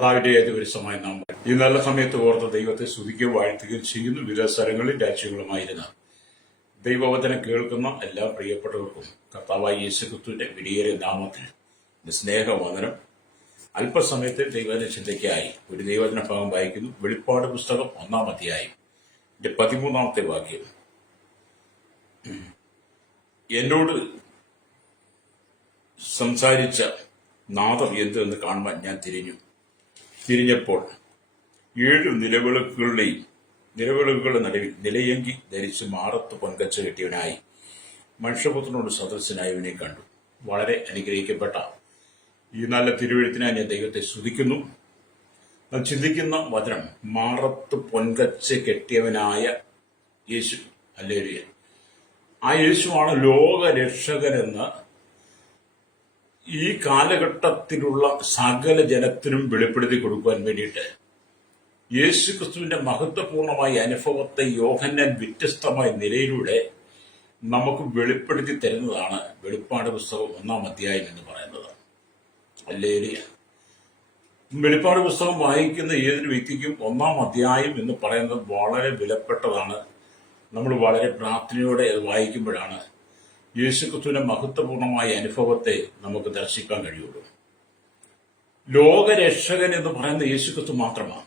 ദിവസമായി നാം ഈ നല്ല സമയത്ത് ഓർത്ത് ദൈവത്തെ സ്തുതിക്കുകയും വാഴ്ത്തുകയും ചെയ്യുന്നു. വിവിധ സ്ഥലങ്ങളിൽ രാജ്യങ്ങളുമായിരുന്ന ദൈവവചനം കേൾക്കുന്ന എല്ലാ പ്രിയപ്പെട്ടവർക്കും കർത്താവായ യേശുക്രിസ്തുവിന്റെ വിടിയേറിയ നാമത്തിൽ സ്നേഹവന്ദനം. അല്പസമയത്ത് ദൈവവചന ചിന്തയ്ക്കായി ഒരു ദൈവവചന ഭാഗം വായിക്കുന്നു. വെളിപ്പാട് പുസ്തകം 1-ാം അധ്യായം 13-ാമത്തെ വാക്യം. എന്നോട് സംസാരിച്ച നാദം എന്തെന്ന് കാണുവാൻ ഞാൻ തിരിഞ്ഞപ്പോൾ 7 നിലവിളക്കുകളുടെ നടുവിൽ നിലയങ്കി ധരിച്ച് മാറത്ത് പൊൻകച്ച കെട്ടിയവനായി മനുഷ്യപുത്രനോട് സദസ്യനായവനെ കണ്ടു. വളരെ അനുഗ്രഹിക്കപ്പെട്ട ഈ നല്ല തിരുവെഴുത്തിനായി ഞാൻ ദൈവത്തെ സ്തുതിക്കുന്നു. നാം ചിന്തിക്കുന്ന വചനം മാറത്ത് പൊൻകച്ച കെട്ടിയവനായ യേശു. ഹല്ലേലൂയ. ആ യേശുവാണ് ലോകരക്ഷകനെന്ന് ഈ കാലഘട്ടത്തിലുള്ള സകല ജനത്തിനും വെളിപ്പെടുത്തി കൊടുക്കുവാൻ വേണ്ടിയിട്ട് യേശു ക്രിസ്തുവിന്റെ മഹത്വപൂർണമായ അനുഭവത്തെ യോഹന്നാൻ വ്യത്യസ്തമായ നിലയിലൂടെ നമുക്ക് വെളിപ്പെടുത്തി തരുന്നതാണ് വെളിപ്പാട് പുസ്തകം 1-ാം അധ്യായം എന്ന് പറയുന്നത്. ഹല്ലേലൂയ. വെളിപ്പാട് പുസ്തകം വായിക്കുന്ന ഏതൊരു വ്യക്തിക്കും 1-ാം അധ്യായം എന്ന് പറയുന്നത് വളരെ വിലപ്പെട്ടതാണ്. നമ്മൾ വളരെ പ്രാർത്ഥനയോടെ അത് വായിക്കുമ്പോഴാണ് യേശുക്രിസ്തുവിന്റെ മഹത്വപൂർണമായ അനുഭവത്തെ നമുക്ക് ദർശിക്കാൻ കഴിയുള്ളൂ. ലോകരക്ഷകൻ എന്ന് പറയുന്ന യേശുക്രിസ്തു മാത്രമാണ്.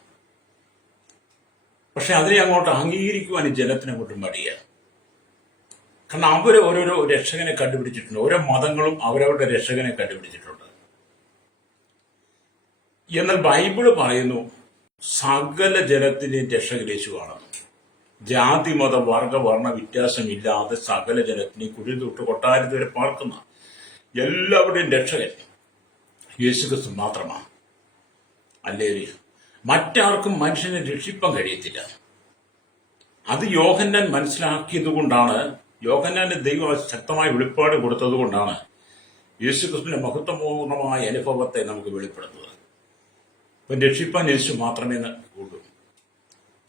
പക്ഷെ അതിനെ അങ്ങോട്ട് അംഗീകരിക്കുവാൻ ഈ ജനത്തിന് അങ്ങോട്ട് മടിയാണ്. കാരണം അവര് ഓരോരോ രക്ഷകനെ കണ്ടുപിടിച്ചിട്ടുണ്ട്. ഓരോ മതങ്ങളും അവരവരുടെ രക്ഷകനെ കണ്ടുപിടിച്ചിട്ടുണ്ട്. എന്നാൽ ബൈബിള് പറയുന്നു സകല ജനത്തിന്റെയും രക്ഷകൻ യേശുവാണ്. ജാതി മത വർഗ വർണ്ണ വ്യത്യാസമില്ലാതെ സകല ജനത്തിനെ കുടിൽ തൊട്ട് കൊട്ടാരത്ത് വരെ പാർക്കുന്ന എല്ലാവരുടെയും രക്ഷകൻ യേശുക്രിസ്തു മാത്രമാണ്. ഹല്ലേലൂയ. മറ്റാർക്കും മനുഷ്യനെ രക്ഷിപ്പാൻ കഴിയത്തില്ല. അത് യോഹന്നാൻ മനസ്സിലാക്കിയത് കൊണ്ടാണ്, യോഹന്നാന്റെ ദൈവം ശക്തമായ വെളിപ്പാട് കൊടുത്തത് കൊണ്ടാണ് യേശുക്രിസ്തുവിന്റെ മഹത്വപൂർണമായ അനുഭവത്തെ നമുക്ക് വെളിപ്പെടുത്തുന്നത്. ഇപ്പം രക്ഷിപ്പാൻ യേശു മാത്രമേ ഉള്ളൂ.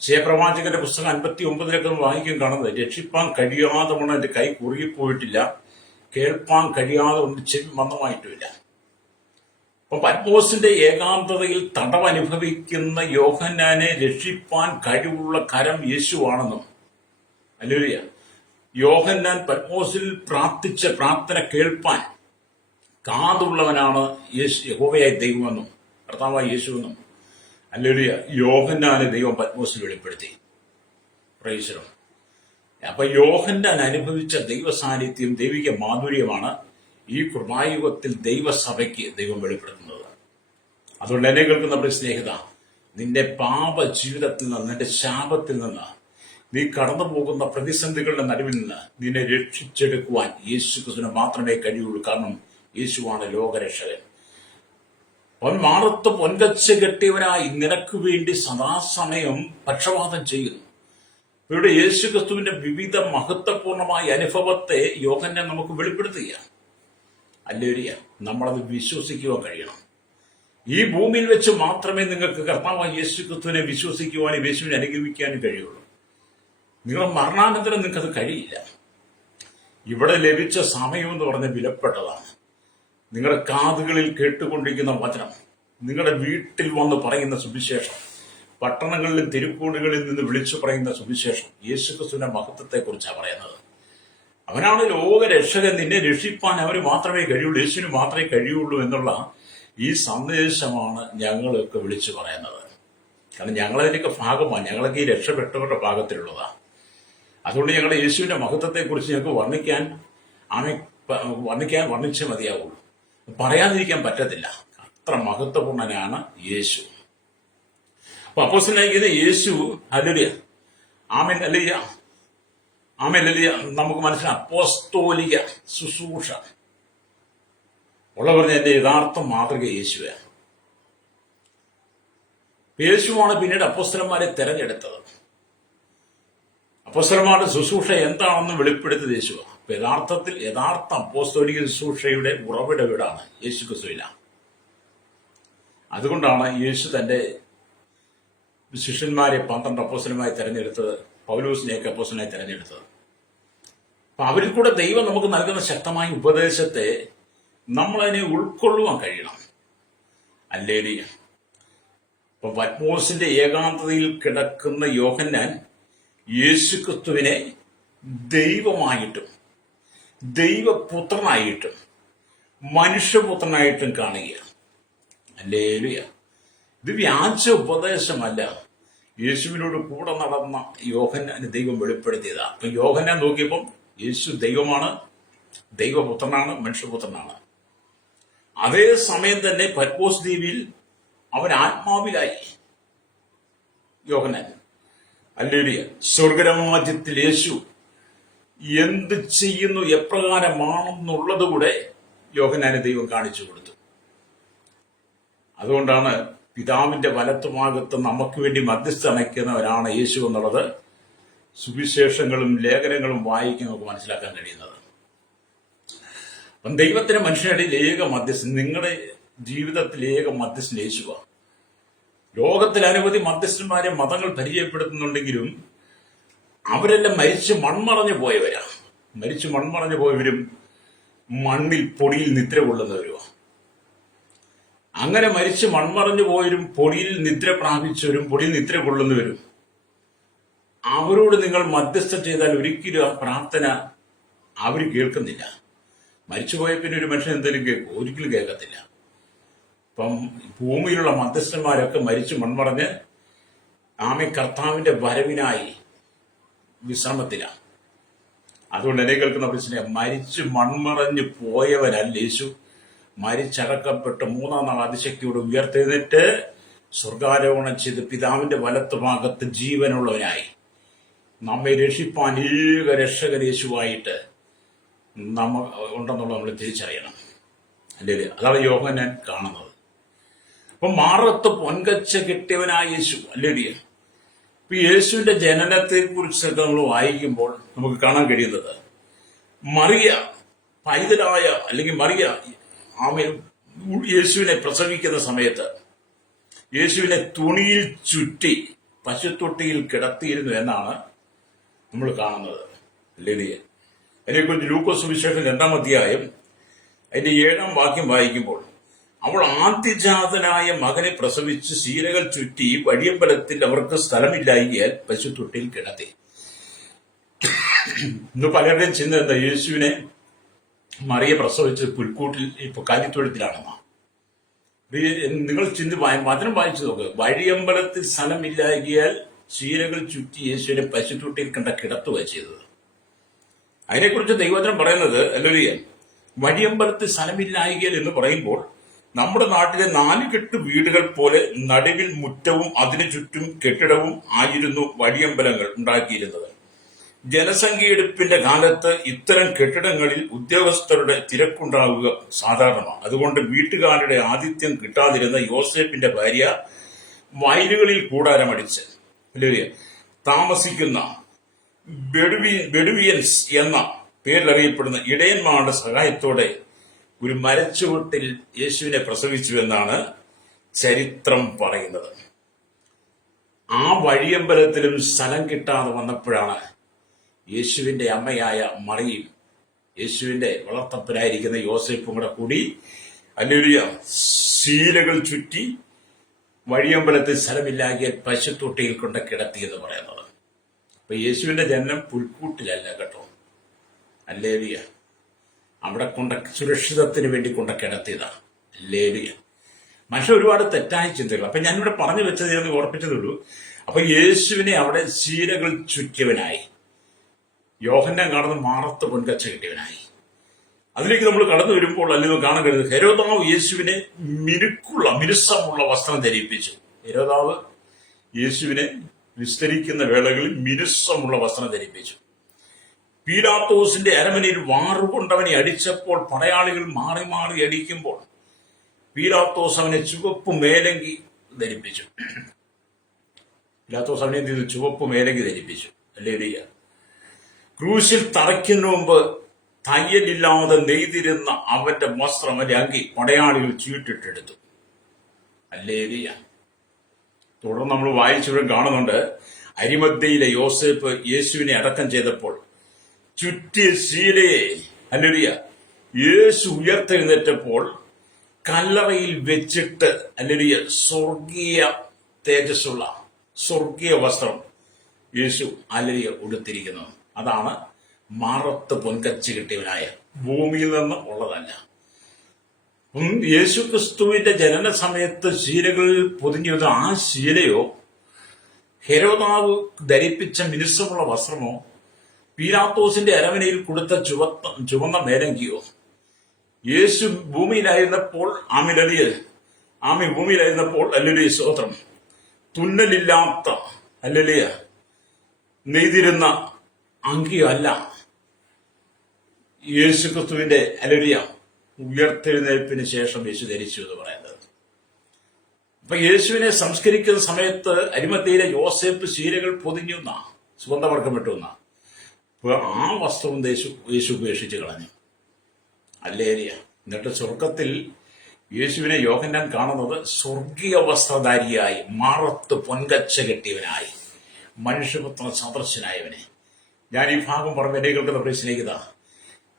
ശേപ്രവാചകന്റെ പുസ്തകം 59 വായിക്കാൻ കാണുന്നത് രക്ഷിപ്പാൻ കഴിയാതെ കൊണ്ട് എന്റെ കൈ കുറുകിപ്പോയിട്ടില്ല, കേൾപ്പാൻ കഴിയാതെ കൊണ്ട് ചെവി മന്ദമായിട്ടുമില്ല. അപ്പൊ പത്മോസിന്റെ ഏകാന്തതയിൽ തടവനുഭവിക്കുന്ന യോഹന്നാനെ രക്ഷിപ്പാൻ കഴിവുള്ള കരം യേശുവാണെന്നും. ഹല്ലേലൂയ. യോഹന്നാൻ പത്മോസിൽ പ്രാർത്ഥിച്ച പ്രാർത്ഥന കേൾപ്പാൻ കാതുള്ളവനാണ് യഹോവയായ ദൈവമെന്നും കർത്താവായ യേശുവെന്നും ഹല്ലേലൂയ യോഹന്നാനെ ദൈവം പത്മോസിൽ വെളിപ്പെടുത്തി. Praise the Lord. അപ്പൊ യോഹന്നാൻ അനുഭവിച്ച ദൈവ സാന്നിധ്യം, ദൈവിക മാധുര്യമാണ് ഈ കൃപായുഗത്തിൽ ദൈവസഭയ്ക്ക് ദൈവം വെളിപ്പെടുത്തുന്നത്. അതുകൊണ്ട് എന്നെ കേൾക്കുന്ന നമ്മുടെ സ്നേഹിത, നിന്റെ പാപ ജീവിതത്തിൽ നിന്ന്, നിന്റെ ശാപത്തിൽ നിന്ന്, നീ കടന്നു പോകുന്ന പ്രതിസന്ധികളുടെ നടുവിൽ നിന്ന് നിന്നെ രക്ഷിച്ചെടുക്കുവാൻ യേശുക്രിസ്തുവിന് മാത്രമേ കഴിയുള്ളൂ. കാരണം യേശുവാണ് ലോകരക്ഷകൻ. അവൻ മാറത്ത് പൊൻകച്ച കെട്ടിയവനായി നിനക്ക് വേണ്ടി സദാസമയം പക്ഷപാതം ചെയ്യുന്നു. ഇവിടെ യേശുക്രിസ്തുവിന്റെ വിവിധ മഹത്വപൂർണമായ അനുഭവത്തെ യോഹന്നാൻ നമുക്ക് വെളിപ്പെടുത്തുകയാണ്. ഹല്ലേലൂയ. നമ്മളത് വിശ്വസിക്കുവാൻ കഴിയണം. ഈ ഭൂമിയിൽ വെച്ച് മാത്രമേ നിങ്ങൾക്ക് കർത്താവായ യേശുക്രിസ്തുവിനെ വിശ്വസിക്കുവാനും യേശുവിനെ അനുഗമിക്കാനും കഴിയുള്ളൂ. നിങ്ങളുടെ മരണാനന്തരം നിങ്ങൾക്കത് കഴിയില്ല. ഇവിടെ ലഭിച്ച സമയം എന്ന് പറഞ്ഞ വിലപ്പെട്ടതാണ്. നിങ്ങളുടെ കാതുകളിൽ കേട്ടുകൊണ്ടിരിക്കുന്ന വചനം, നിങ്ങളുടെ വീട്ടിൽ വന്ന് പറയുന്ന സുവിശേഷം, പട്ടണങ്ങളിലും തെരുക്കൂടുകളിൽ നിന്ന് വിളിച്ചു പറയുന്ന സുവിശേഷം യേശുക്രിസ്തുവിന്റെ മഹത്വത്തെക്കുറിച്ചാണ് പറയുന്നത്. അവനാണ് ലോകരക്ഷകൻ, നിന്നെ രക്ഷിപ്പാൻ അവന് മാത്രമേ കഴിയുള്ളൂ, യേശുവിന് മാത്രമേ കഴിയുള്ളൂ എന്നുള്ള ഈ സന്ദേശമാണ് ഞങ്ങളൊക്കെ വിളിച്ചു പറയുന്നത്. കാരണം ഞങ്ങളതിൻ്റെയൊക്കെ ഭാഗമാണ്, ഞങ്ങളൊക്കെ ഈ രക്ഷപ്പെട്ടവരുടെ ഭാഗത്തിലുള്ളതാണ്. അതുകൊണ്ട് ഞങ്ങളുടെ യേശുവിന്റെ മഹത്വത്തെക്കുറിച്ച് ഞങ്ങൾക്ക് വർണ്ണിച്ചേ മതിയാവുള്ളൂ. പറയാതിരിക്കാൻ പറ്റത്തില്ല. അത്ര മഹത്വപൂർണനാണ് യേശു. അപ്പൊ അപ്പോസ്തലനായിരിക്കുന്ന യേശു, ഹല്ലേലൂയ, ആമേൻ, ഹല്ലേലൂയ, ആമേൻ, ഹല്ലേലൂയ, നമുക്ക് മനസ്സിലാക്കാം അപ്പോസ്തോലിക ശുശ്രൂഷ ഉള്ള പറഞ്ഞ എന്റെ യഥാർത്ഥ മാതൃക യേശുവാണ്. യേശുവാണ് പിന്നീട് അപ്പോസ്തലന്മാരെ തെരഞ്ഞെടുത്തത്. അപ്പോസ്തലന്മാരുടെ ശുശ്രൂഷ എന്താണെന്ന് വെളിപ്പെടുത്തിയത് യേശുവാണ്. യഥാർത്ഥത്തിൽ യഥാർത്ഥ അപ്പോസ്തോലിക ശുശ്രൂഷയുടെ ഉറവിട വീടാണ് യേശു ക്രിസ്തുവില. അതുകൊണ്ടാണ് യേശു തന്റെ ശിഷ്യന്മാരെ 12 അപ്പോസ്തലന്മാരെ തെരഞ്ഞെടുത്തത്, പൗലോസിനെയൊക്കെ അപ്പോസ്തലനായി തെരഞ്ഞെടുത്തത്. അപ്പൊ അവരിൽ കൂടെ ദൈവം നമുക്ക് നൽകുന്ന ശക്തമായ ഉപദേശത്തെ നമ്മളതിനെ ഉൾക്കൊള്ളുവാൻ കഴിയണം. ഹല്ലേലൂയ. അപ്പൊ പത്മോസിന്റെ ഏകാന്തതയിൽ കിടക്കുന്ന യോഹന്നാൻ യേശുക്രിസ്തുവിനെ ദൈവമായിട്ടും ദൈവപുത്രനായിട്ടും മനുഷ്യപുത്രനായിട്ടും കാണുകയാണ്. ഹല്ലേലൂയ. ഇത് വ്യാജ ഉപദേശമല്ല. യേശുവിനോട് കൂടെ നടന്ന യോഹന്നാന് ദൈവം വെളിപ്പെടുത്തിയതാ. അപ്പൊ യോഹന്നാൻ നോക്കിയപ്പം യേശു ദൈവമാണ്, ദൈവപുത്രനാണ്, മനുഷ്യപുത്രനാണ്. അതേ സമയം തന്നെ പത്മോസ് ദ്വീപിൽ അവൻ ആത്മാവിലായി യോഹന്നാൻ. ഹല്ലേലൂയ. സ്വർഗരാജ്യത്തിൽ യേശു എന്ത് ചെയ്യുന്നു, എപ്രകാരമാണെന്നുള്ളത് കൂടെ യോഹന്നാന് ദൈവം കാണിച്ചു കൊടുത്തു. അതുകൊണ്ടാണ് പിതാവിന്റെ വലത്തുഭാഗത്ത് നമുക്ക് വേണ്ടി മധ്യസ്ഥ അണയ്ക്കുന്നവരാണ് യേശു എന്നുള്ളത് സുവിശേഷങ്ങളും ലേഖനങ്ങളും വായിക്കാൻ നമുക്ക് മനസ്സിലാക്കാൻ കഴിയുന്നത്. അപ്പം ദൈവത്തിന് മനുഷ്യനിടയിൽ ഏക മധ്യസ്ഥൻ, നിങ്ങളുടെ ജീവിതത്തിൽ ഏക മധ്യസ്ഥൻ യേശുവാണ്. ലോകത്തിൽ അനവധി മധ്യസ്ഥന്മാരെ മതങ്ങൾ പരിചയപ്പെടുത്തുന്നുണ്ടെങ്കിലും അവരെല്ലാം മരിച്ച് മൺമറഞ്ഞു പോയവരാ. മരിച്ച് മൺമറഞ്ഞു പോയവരും മണ്ണിൽ പൊടിയിൽ നിദ്ര കൊള്ളുന്നവരുമാണ്. അങ്ങനെ മരിച്ച് മൺമറഞ്ഞു പോയവരും പൊടിയിൽ നിദ്ര പ്രാപിച്ചവരും പൊടിയിൽ നിദ്ര കൊള്ളുന്നവരും അവരോട് നിങ്ങൾ മധ്യസ്ഥം ചെയ്താൽ ഒരിക്കലും ആ പ്രാർത്ഥന അവർ കേൾക്കുന്നില്ല. മരിച്ചുപോയ പിന്നെ ഒരു മനുഷ്യൻ എന്തെങ്കിലും കേൾക്കും? ഒരിക്കലും കേൾക്കത്തില്ല. ഇപ്പം ഭൂമിയിലുള്ള മധ്യസ്ഥന്മാരൊക്കെ മരിച്ചു മൺമറഞ്ഞ് ആമേ കർത്താവിന്റെ വരവിനായി വിശ്രമത്തിലാണ്. അതുകൊണ്ട് എന്നെ കേൾക്കുന്ന പ്രശ്നം, മരിച്ചു മൺമറഞ്ഞു പോയവനല്ല യേശു. മരിച്ചടക്കപ്പെട്ട് മൂന്നാം നാൾ അതിശക്തിയോട് ഉയർത്തെഴുന്നേറ്റ് സ്വർഗാരോഹണം ചെയ്ത് പിതാവിന്റെ വലത്ത് ഭാഗത്ത് ജീവനുള്ളവനായി നമ്മെ രക്ഷിപ്പാൻ ഏക രക്ഷകൻ യേശുവായിട്ട് ഉണ്ടെന്നുള്ളത് നമ്മൾ തിരിച്ചറിയണം. അല്ലേ? അതാണ് യോഹന്നാൻ കാണുന്നത്. അപ്പൊ മാറത്ത് പൊൻകച്ച കിട്ടിയവനായ യേശു. അല്ലേ? ഇപ്പൊ യേശുവിന്റെ ജനനത്തെ കുറിച്ചൊക്കെ നമ്മൾ വായിക്കുമ്പോൾ നമുക്ക് കാണാൻ കഴിയുന്നത്, മറിയ പൈതലായ അല്ലെങ്കിൽ മറിയ യേശുവിനെ പ്രസവിക്കുന്ന സമയത്ത് യേശുവിനെ തുണിയിൽ ചുറ്റി പശുത്തൊട്ടിയിൽ കിടത്തിയിരുന്നു എന്നാണ് നമ്മൾ കാണുന്നത്. അല്ലേ? അതിനെക്കുറിച്ച് ലൂക്കോസ് സുവിശേഷം 2-ാം അധ്യായം അതിന്റെ 7-ാം വാക്യം വായിക്കുമ്പോൾ, അവൾ ആദ്യജാതനായ മകനെ പ്രസവിച്ച് ശീലകൾ ചുറ്റി വഴിയമ്പലത്തിൽ അവർക്ക് സ്ഥലമില്ലായികയാൽ പശുത്തൊട്ടിയിൽ കിടത്തി. ഇന്ന് പലരുടെയും ചിന്ത എന്താ? യേശുവിനെ മറിയ പ്രസവിച്ച് പുൽക്കൂട്ടിൽ ഇപ്പൊ കാലിത്തൊഴുത്തിലാണെന്നാ. നിങ്ങൾ വചനം വായിച്ചു നോക്ക്. വഴിയമ്പലത്തിൽ സ്ഥലമില്ലായികയാൽ ശീലകൾ ചുറ്റി യേശുവിനെ പശുത്തൊട്ടിയിൽ കിടത്തുക ചെയ്തത്. അതിനെക്കുറിച്ച് ദൈവവചനം പറയുന്നത്, അല്ലെങ്കിൽ വഴിയമ്പലത്തിൽ സ്ഥലമില്ലായികയാൽ എന്ന് പറയുമ്പോൾ നമ്മുടെ നാട്ടിലെ 4 കെട്ട് വീടുകൾ പോലെ നടുവിൽ മുറ്റവും അതിനു ചുറ്റും കെട്ടിടവും ആയിരുന്നു വഴിയമ്പലങ്ങൾ ഉണ്ടാക്കിയിരുന്നത്. ജനസംഖ്യയെടുപ്പിന്റെ കാലത്ത് ഇത്തരം കെട്ടിടങ്ങളിൽ ഉദ്യോഗസ്ഥരുടെ തിരക്കുണ്ടാവുക സാധാരണമാണ്. അതുകൊണ്ട് വീട്ടുകാരുടെ ആതിഥ്യം കിട്ടാതിരുന്ന യോസേപ്പിന്റെ ഭാര്യ വയലുകളിൽ കൂടാരമടിച്ച് താമസിക്കുന്ന ബെഡുവിയൻസ് എന്ന പേരിലറിയപ്പെടുന്ന ഇടയന്മാരുടെ സഹായത്തോടെ ഒരു മരച്ചുവട്ടിൽ യേശുവിനെ പ്രസവിച്ചു എന്നാണ് ചരിത്രം പറയുന്നത്. ആ വഴിയമ്പലത്തിലും സ്ഥലം കിട്ടാതെ വന്നപ്പോഴാണ് യേശുവിന്റെ അമ്മയായ മറിയും യേശുവിന്റെ വളർത്തപ്പനായിരിക്കുന്ന യോസേപ്പും കൂടെ കൂടി ഹല്ലേലൂയ ശീലകൾ ചുറ്റി വഴിയമ്പലത്തിൽ സ്ഥലമില്ലാകിയ പശുത്തൊട്ടിയിൽ കൊണ്ട് കിടത്തി എന്ന് പറയുന്നത്. അപ്പൊ യേശുവിന്റെ ജനനം പുൽക്കൂട്ടിലല്ല കേട്ടോ. ഹല്ലേലൂയ. അവിടെ സുരക്ഷിതത്തിന് വേണ്ടി കൊണ്ട് കിടത്തിയതാണ്. ഹല്ലേലൂയ. മനുഷ്യൻ ഒരുപാട് തെറ്റായ ചിന്തകൾ. അപ്പൊ ഞാനിവിടെ പറഞ്ഞു വെച്ചത് ഞാൻ ഓർപ്പിച്ചതുള്ളൂ. അപ്പൊ യേശുവിനെ അവിടെ ശീലകൾ ചുറ്റിയവനായി, യോഹന്നാൻ കാണുന്ന മാറത്ത് പൊൻകച്ച കിട്ടിയവനായി. അതിലേക്ക് നമ്മൾ കടന്നു വരുമ്പോൾ അല്ലെങ്കിൽ കാണാൻ കഴിയുന്നത്, ഹെരോദാവ് യേശുവിനെ മിനുസമുള്ള വസ്ത്രം ധരിപ്പിച്ചു. ഹെരോദാവ് യേശുവിനെ വിസ്തരിക്കുന്ന വേളകളിൽ മിനുസമുള്ള വസ്ത്രം ധരിപ്പിച്ചു. പീലാത്തോസിന്റെ അരമനയിൽ വാറുകൊണ്ടവനെ അടിച്ചപ്പോൾ പടയാളികൾ മാറി മാറി അടിക്കുമ്പോൾ പീലാത്തോസ് അവനെ ചുവപ്പ് മേലങ്കി ധരിപ്പിച്ചു. പീലാത്തോസ് അവനെ എന്ത് ചെയ്തു? ചുവപ്പ് മേലങ്കി ധരിപ്പിച്ചു. ഹല്ലേലൂയ. ക്രൂശിൽ തറയ്ക്കുന്നതിന് മുമ്പ് തയ്യലില്ലാതെ നെയ്തിരുന്ന അവന്റെ വസ്ത്രം, അവന്റെ അങ്കി പടയാളികൾ ചീട്ടിട്ടെടുത്തു. ഹല്ലേലൂയ. തുടർന്ന് നമ്മൾ വായിച്ചവിടെ കാണുന്നുണ്ട്, അരിമദ്യയിലെ യോസേപ്പ് യേശുവിനെ അടക്കം ചെയ്തപ്പോൾ ചുറ്റിയ ശീലയെ ഹല്ലേലൂയ യേശു ഉയർത്തെഴുന്നേറ്റപ്പോൾ കല്ലറയിൽ വെച്ചിട്ട് ഹല്ലേലൂയ സ്വർഗീയ തേജസ്സുള്ള സ്വർഗീയ വസ്ത്രം യേശു അലരിയ ഉടുത്തിരിക്കുന്നു. അതാണ് മാറത്ത് പൊൻകച്ച് കിട്ടിയവനായ, ഭൂമിയിൽ നിന്ന് ഉള്ളതല്ല. യേശു ക്രിസ്തുവിന്റെ ജനന സമയത്ത് ശീലകളിൽ പൊതിഞ്ഞത് ആ ശീലയോ ഹെരോദാവ് ധരിപ്പിച്ച മിനുസമുള്ള വസ്ത്രമോ പീലാത്തോസിന്റെ അരമനയിൽ കൊടുത്ത ചുവന്ന മേലങ്കിയോ യേശു ഭൂമിയിലായിരുന്നപ്പോൾ ഭൂമിയിലായിരുന്നപ്പോൾ അല്ലേലൂയ സ്തോത്രം, തുന്നലില്ലാത്ത അല്ലേലൂയ നെയ്തിരുന്ന അങ്കിയോ അല്ല യേശു ക്രിസ്തുവിന്റെ അല്ലേലൂയ ഉയർത്തെഴുന്നേൽപ്പിന് ശേഷം യേശു ധരിച്ചു എന്ന് പറയുന്നത്. അപ്പൊ യേശുവിനെ സംസ്കരിക്കുന്ന സമയത്ത് അരിമത്തയിലെ യോസേപ്പ് ശീലകൾ പൊതിഞ്ഞു സുഗന്ധവർഗമിട്ടു. അപ്പൊ ആ വസ്ത്രവും യേശു ഉപേക്ഷിച്ച് കളഞ്ഞു. അല്ലേലിയ. എന്നിട്ട് സ്വർഗത്തിൽ യേശുവിനെ യോഹന്നാൻ കാണുന്നത് സ്വർഗീയ വസ്ത്രധാരിയായി, മാറത്ത് പൊൻകച്ച കെട്ടിയവനായി, മനുഷ്യപുത്ര സദൃശനായവനെ. ഞാൻ ഈ ഭാഗം പറഞ്ഞ എന്നെ കേൾക്കുന്ന സ്നേഹിത,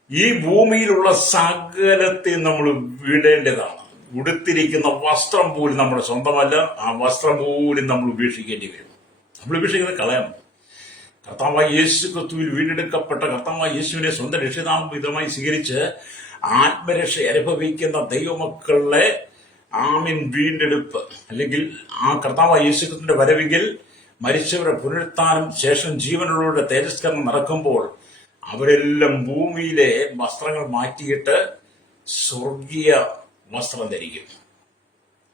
ഈ ഭൂമിയിലുള്ള സകലത്തെ നമ്മൾ വിടേണ്ടതാണ്. ഉടുത്തിരിക്കുന്ന വസ്ത്രം പോലും നമ്മുടെ സ്വന്തമല്ല. ആ വസ്ത്രം പോലും നമ്മൾ ഉപേക്ഷിക്കേണ്ടി വരും. നമ്മൾ ഉപേക്ഷിക്കുന്നത് കളയണം. കർത്താവായ യേശു ക്രിസ്തുവിൽ വീണ്ടെടുക്കപ്പെട്ട കർത്താവായ യേശുവിനെ സ്വന്തം രക്ഷിതാവിധമായി സ്വീകരിച്ച് ആത്മരക്ഷ അനുഭവിക്കുന്ന ദൈവമക്കളെ വീണ്ടെടുപ്പ്, അല്ലെങ്കിൽ ആ കർത്താവായ യേശു ക്രിസ്തുവിന്റെ വരവെങ്കിൽ മരിച്ചവരുടെ പുനരുത്ഥാനം ശേഷം ജീവനുള്ളവരുടെ തേജസ്കരണം നടക്കുമ്പോൾ അവരെല്ലാം ഭൂമിയിലെ വസ്ത്രങ്ങൾ മാറ്റിയിട്ട് സ്വർഗീയ വസ്ത്രം ധരിക്കും.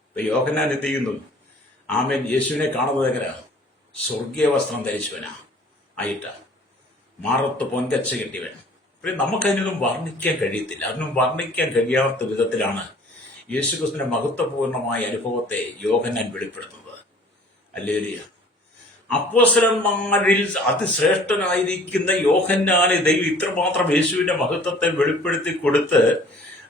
ഇപ്പൊ യോഹന്നാൻ എന്ത് ചെയ്യുന്നു? യേശുവിനെ കാണുന്നത് എങ്ങനെയാണ്? സ്വർഗീയ വസ്ത്രം ധരിച്ചവനാ ആയിട്ടാ, മാറത്ത് പൊൻകച്ച കെട്ടിയവൻ. നമുക്കതിനൊന്നും വർണ്ണിക്കാൻ കഴിയത്തില്ല. അതിനും വർണ്ണിക്കാൻ കഴിയാത്ത വിധത്തിലാണ് യേശുക്രിസ്തുവിന്റെ മഹത്വപൂർണമായ അനുഭവത്തെ യോഹന്നാൻ വെളിപ്പെടുത്തുന്നത്. ഹല്ലേലൂയ. അപ്പോസ്തലന്മാരിൽ അതിശ്രേഷ്ഠനായിരിക്കുന്ന യോഹന്നാനെ ദൈവം ഇത്രമാത്രം യേശുവിന്റെ മഹത്വത്തെ വെളിപ്പെടുത്തി കൊടുത്ത്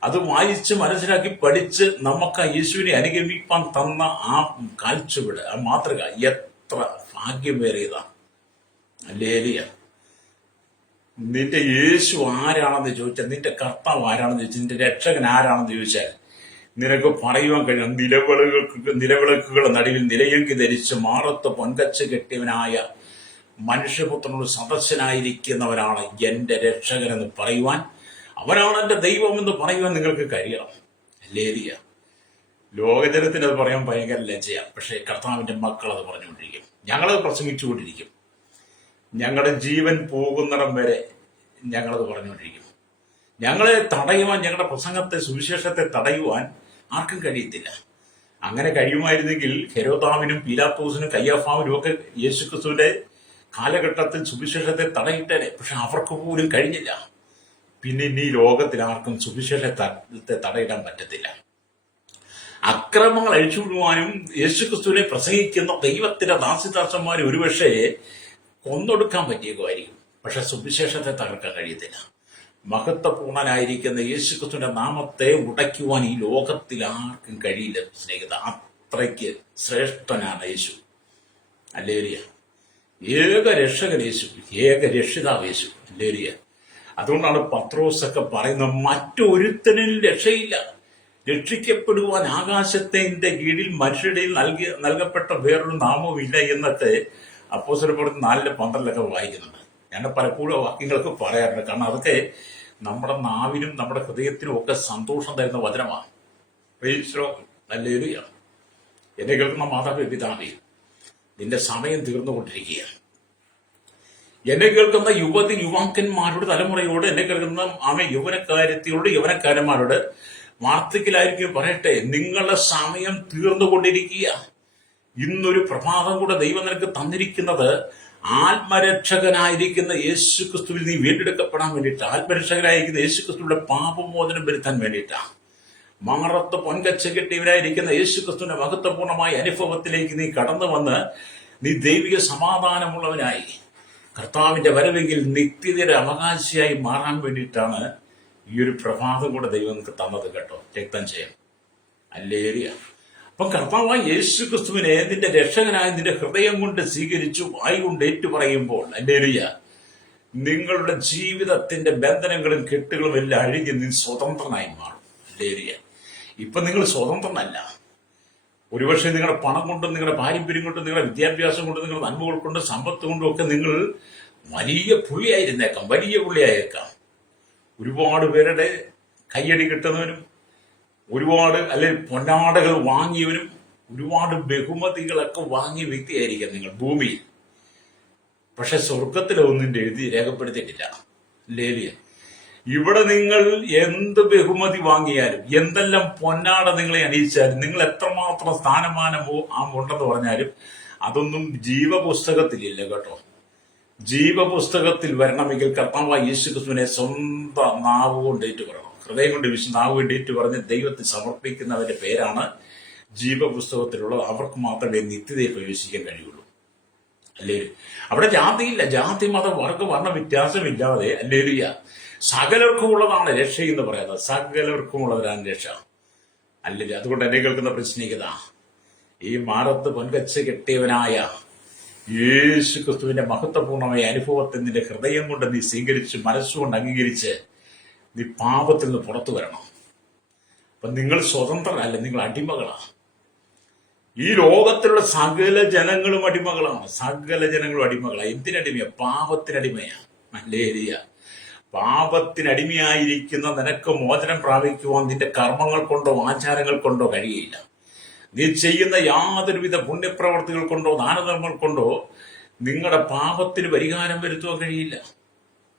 അത് വായിച്ച് മനസ്സിലാക്കി പഠിച്ച് നമുക്ക് ആ യേശുവിനെ അനുഗമിക്കാൻ തന്ന ആ കാഴ്ചപ്പാട്, ആ മാതൃക എത്ര ഭാഗ്യമേറിയതാണ്. ഹല്ലേലൂയ. നിന്റെ യേശു ആരാണെന്ന് ചോദിച്ചാൽ, നിന്റെ കർത്താവ് ആരാണെന്ന് ചോദിച്ചാൽ, നിന്റെ രക്ഷകൻ ആരാണെന്ന് ചോദിച്ചാൽ നിനക്ക് പറയുവാൻ കഴിയും. നിലവിളക്കുകളുടെ നടുവിൽ നിലയങ്കി ധരിച്ച് മാറത്ത് പൊൻകച്ച് കെട്ടിയവനായ മനുഷ്യപുത്രനോട് സദസ്യനായിരിക്കുന്നവനാണ് എന്റെ രക്ഷകനെന്ന് പറയുവാൻ, അവനാണ് എന്റെ ദൈവം എന്ന് പറയുവാൻ നിങ്ങൾക്ക് കഴിയണം. ഹല്ലേലൂയ. ലോകജനത്തിന് അത് പറയാൻ ഭയങ്കര ലജ്ജയാണ്. പക്ഷേ കർത്താവിന്റെ മക്കൾ അത് പറഞ്ഞുകൊണ്ടിരിക്കും. ഞങ്ങളത് പ്രസംഗിച്ചുകൊണ്ടിരിക്കും. ഞങ്ങളുടെ ജീവൻ പോകുന്നിടം വരെ ഞങ്ങളത് പറഞ്ഞുകൊണ്ടിരിക്കും. ഞങ്ങളെ തടയുവാൻ, ഞങ്ങളുടെ പ്രസംഗത്തെ, സുവിശേഷത്തെ തടയുവാൻ ആർക്കും കഴിയത്തില്ല. അങ്ങനെ കഴിയുമായിരുന്നെങ്കിൽ ഹെരോദാവിനും പീലാത്തോസിനും കയ്യാഫാവിനും ഒക്കെ യേശുക്രിസ്തുവിന്റെ കാലഘട്ടത്തിൽ സുവിശേഷത്തെ തടയിട്ടേനെ. പക്ഷെ അവർക്ക് പോലും കഴിഞ്ഞില്ല. പിന്നെ ഇനി ലോകത്തിൽ ആർക്കും സുവിശേഷത്തെ തടയിടാൻ പറ്റത്തില്ല. അക്രമങ്ങൾ അഴിച്ചുവിടുവാനും യേശുക്രിസ്തുവിനെ പ്രസംഗിക്കുന്ന ദൈവത്തിന്റെ ദാസിദാസന്മാരെ ഒരുപക്ഷെ കൊന്നൊടുക്കാൻ പറ്റിയേക്കുമായിരിക്കും. പക്ഷെ സുവിശേഷത്തെ തകർക്കാൻ കഴിയത്തില്ല. മഹത്വപൂർണനായിരിക്കുന്ന യേശുക്രിസ്തുവിന്റെ നാമത്തെ ഉടയ്ക്കുവാൻ ഈ ലോകത്തിൽ ആർക്കും കഴിയില്ല സ്നേഹിത. അത്രയ്ക്ക് ശ്രേഷ്ഠനാണ് യേശു. ഹല്ലേലൂയ. ഏക രക്ഷകൻ യേശു, ഏക രക്ഷിതാവ് യേശു. ഹല്ലേലൂയ. അതുകൊണ്ടാണ് പത്രോസൊക്കെ പറയുന്നത്, മറ്റൊരുത്തനും രക്ഷയില്ല, രക്ഷിക്കപ്പെടുവാൻ ആകാശത്തിന്റെ കീഴിൽ മനുഷ്യരുടെ നൽകപ്പെട്ട വേറൊരു നാമവും ഇല്ല എന്നൊക്കെ അപ്പോസ്തലപ്രവൃത്തി 4:12 വായിക്കുന്നുണ്ട്. ഞാൻ പലപ്പോഴും വാക്യങ്ങളൊക്കെ പറയാറുണ്ട്. കാരണം അതൊക്കെ നമ്മുടെ നാവിനും നമ്മുടെ ഹൃദയത്തിനും ഒക്കെ സന്തോഷം തരുന്ന വചനമാണ്. ഹല്ലേലൂയ. എന്നെ കേൾക്കുന്ന മാതാവേ, പിതാവേ, നിന്റെ സമയം തീർന്നുകൊണ്ടിരിക്കുകയാണ്. എന്നെ കേൾക്കുന്ന യുവാക്കന്മാരോട്, തലമുറയോട്, എന്നെ കേൾക്കുന്ന യൗവനക്കാരന്മാരോട് വാർത്തക്കിലായിരിക്കും പറയട്ടെ, നിങ്ങളുടെ സമയം തീർന്നുകൊണ്ടിരിക്കുക. ഇന്നൊരു പ്രഭാതം കൂടെ ദൈവം നിനക്ക് തന്നിരിക്കുന്നത് ആത്മരക്ഷകനായിരിക്കുന്ന യേശുക്രിസ്തുവിൽ നീ വീണ്ടെടുക്കപ്പെടാൻ വേണ്ടിയിട്ട്, ആത്മരക്ഷകനായിരിക്കുന്ന യേശുക്രിസ്തുവിന്റെ പാപമോചനം വരുത്താൻ വേണ്ടിയിട്ടാണ്. മാറത്ത് പൊൻകച്ച കെട്ടിയവനായിരിക്കുന്ന യേശുക്രിസ്തുവിന്റെ മഹത്വപൂർണമായ അനുഭവത്തിലേക്ക് നീ കടന്നു വന്ന് നീ ദൈവിക സമാധാനമുള്ളവനായി കർത്താവിന്റെ വരവെങ്കിൽ നിത്യതയുടെ അവകാശിയായി മാറാൻ വേണ്ടിയിട്ടാണ് ഈ ഒരു പ്രഭാതം കൂടെ ദൈവം നിനക്ക് തന്നത് കേട്ടോ. രക്തം ചെയ്യാം. ഹല്ലേലൂയ. അപ്പൊ കർത്താവായ യേശു ക്രിസ്തുവിനെ നിന്റെ രക്ഷകനായി നിന്റെ ഹൃദയം കൊണ്ട് സ്വീകരിച്ചു, വായി കൊണ്ട് ഏറ്റുപറയുമ്പോൾ, ഹല്ലേലൂയ, നിങ്ങളുടെ ജീവിതത്തിന്റെ ബന്ധനങ്ങളും കെട്ടുകളും എല്ലാം അഴുകി നീ സ്വതന്ത്രനായി മാറും. ഹല്ലേലൂയ. ഇപ്പൊ നിങ്ങൾ സ്വതന്ത്രനല്ല. ഒരുപക്ഷെ നിങ്ങളുടെ പണം കൊണ്ടും നിങ്ങളുടെ പാരമ്പര്യം കൊണ്ടും നിങ്ങളുടെ വിദ്യാഭ്യാസം കൊണ്ടും നിങ്ങളുടെ നന്മകൾ കൊണ്ടും സമ്പത്ത് കൊണ്ടും ഒക്കെ നിങ്ങൾ വലിയ പുള്ളിയായിരുന്നേക്കാം, വലിയ പുള്ളിയായേക്കാം. ഒരുപാട് പേരുടെ കയ്യടി കിട്ടുന്നവനും ഒരുപാട് അല്ലെങ്കിൽ പൊന്നാടകൾ വാങ്ങിയവനും ഒരുപാട് ബഹുമതികളൊക്കെ വാങ്ങിയ വ്യക്തിയായിരിക്കാം നിങ്ങൾ ഭൂമിയിൽ. പക്ഷെ സ്വർഗത്തിലെ ഒന്നിന്റെ എഴുതി രേഖപ്പെടുത്തിയിട്ടില്ല. ലേലിയ ഇവിടെ നിങ്ങൾ എന്ത് ബഹുമതി വാങ്ങിയാലും എന്തെല്ലാം പൊന്നാട നിങ്ങളെ അണിയിച്ചാലും നിങ്ങൾ എത്രമാത്രം സ്ഥാനമാനമോ ഉണ്ടെന്ന് പറഞ്ഞാലും അതൊന്നും ജീവപുസ്തകത്തിലില്ല കേട്ടോ. ജീവപുസ്തകത്തിൽ വരണമെങ്കിൽ കർത്താവായ യേശുക്രിസ്തുവിനെ സ്വന്തം നാവ് കൊണ്ട് ഏറ്റുപറയണം, ഹൃദയം കൊണ്ട് നാവ് കൊണ്ട് ഏറ്റുപറഞ്ഞ് ദൈവത്തിൽ സമർപ്പിക്കുന്നവരുടെ പേരാണ് ജീവപുസ്തകത്തിലുള്ളത്. അവർക്ക് മാത്രമേ നിത്യതയിൽ പ്രവേശിക്കാൻ കഴിയുള്ളൂ. അല്ലേ? അവിടെ ജാതിയില്ല, ജാതി മത വർഗ വർണ്ണ വ്യത്യാസമില്ലാതെ അല്ലേലുയ സകലർക്കും ഉള്ളതാണ് രക്ഷ എന്ന് പറയുന്നത്. സകലർക്കും ഉള്ളവരാണ് രക്ഷ. അല്ലേ? അതുകൊണ്ട് എന്നെ കേൾക്കുന്ന പ്രശ്നികത, ഈ മാറത്ത് പൊൻകച്ച കെട്ടിയവനായ യേശു ക്രിസ്തുവിന്റെ മഹത്വപൂർണമായ അനുഭവത്തെ നിന്റെ ഹൃദയം കൊണ്ട് നീ സ്വീകരിച്ച് മനസ്സുകൊണ്ട് അംഗീകരിച്ച് നീ പാപത്തിൽ നിന്ന് പുറത്തു വരണം. അപ്പൊ നിങ്ങൾ സ്വതന്ത്രരല്ല, നിങ്ങൾ അടിമകളാണ്. ഈ ലോകത്തിലുള്ള സകല ജനങ്ങളും അടിമകളാണ്. സകല ജനങ്ങളും അടിമകളാണ്. എന്തിനടിമയാ? പാപത്തിനടിമയാണ്. അല്ലേലിയ. പാപത്തിനടിമയായിരിക്കുന്ന നിനക്ക് മോചനം പ്രാപിക്കുവാൻ നിന്റെ കർമ്മങ്ങൾ കൊണ്ടോ ആചാരങ്ങൾ കൊണ്ടോ കഴിയില്ല. നീ ചെയ്യുന്ന യാതൊരുവിധ പുണ്യപ്രവർത്തികൾ കൊണ്ടോ ദാനധർമ്മങ്ങൾ കൊണ്ടോ നിങ്ങളുടെ പാപത്തിന് പരിഹാരം വരുത്തുവാൻ കഴിയില്ല.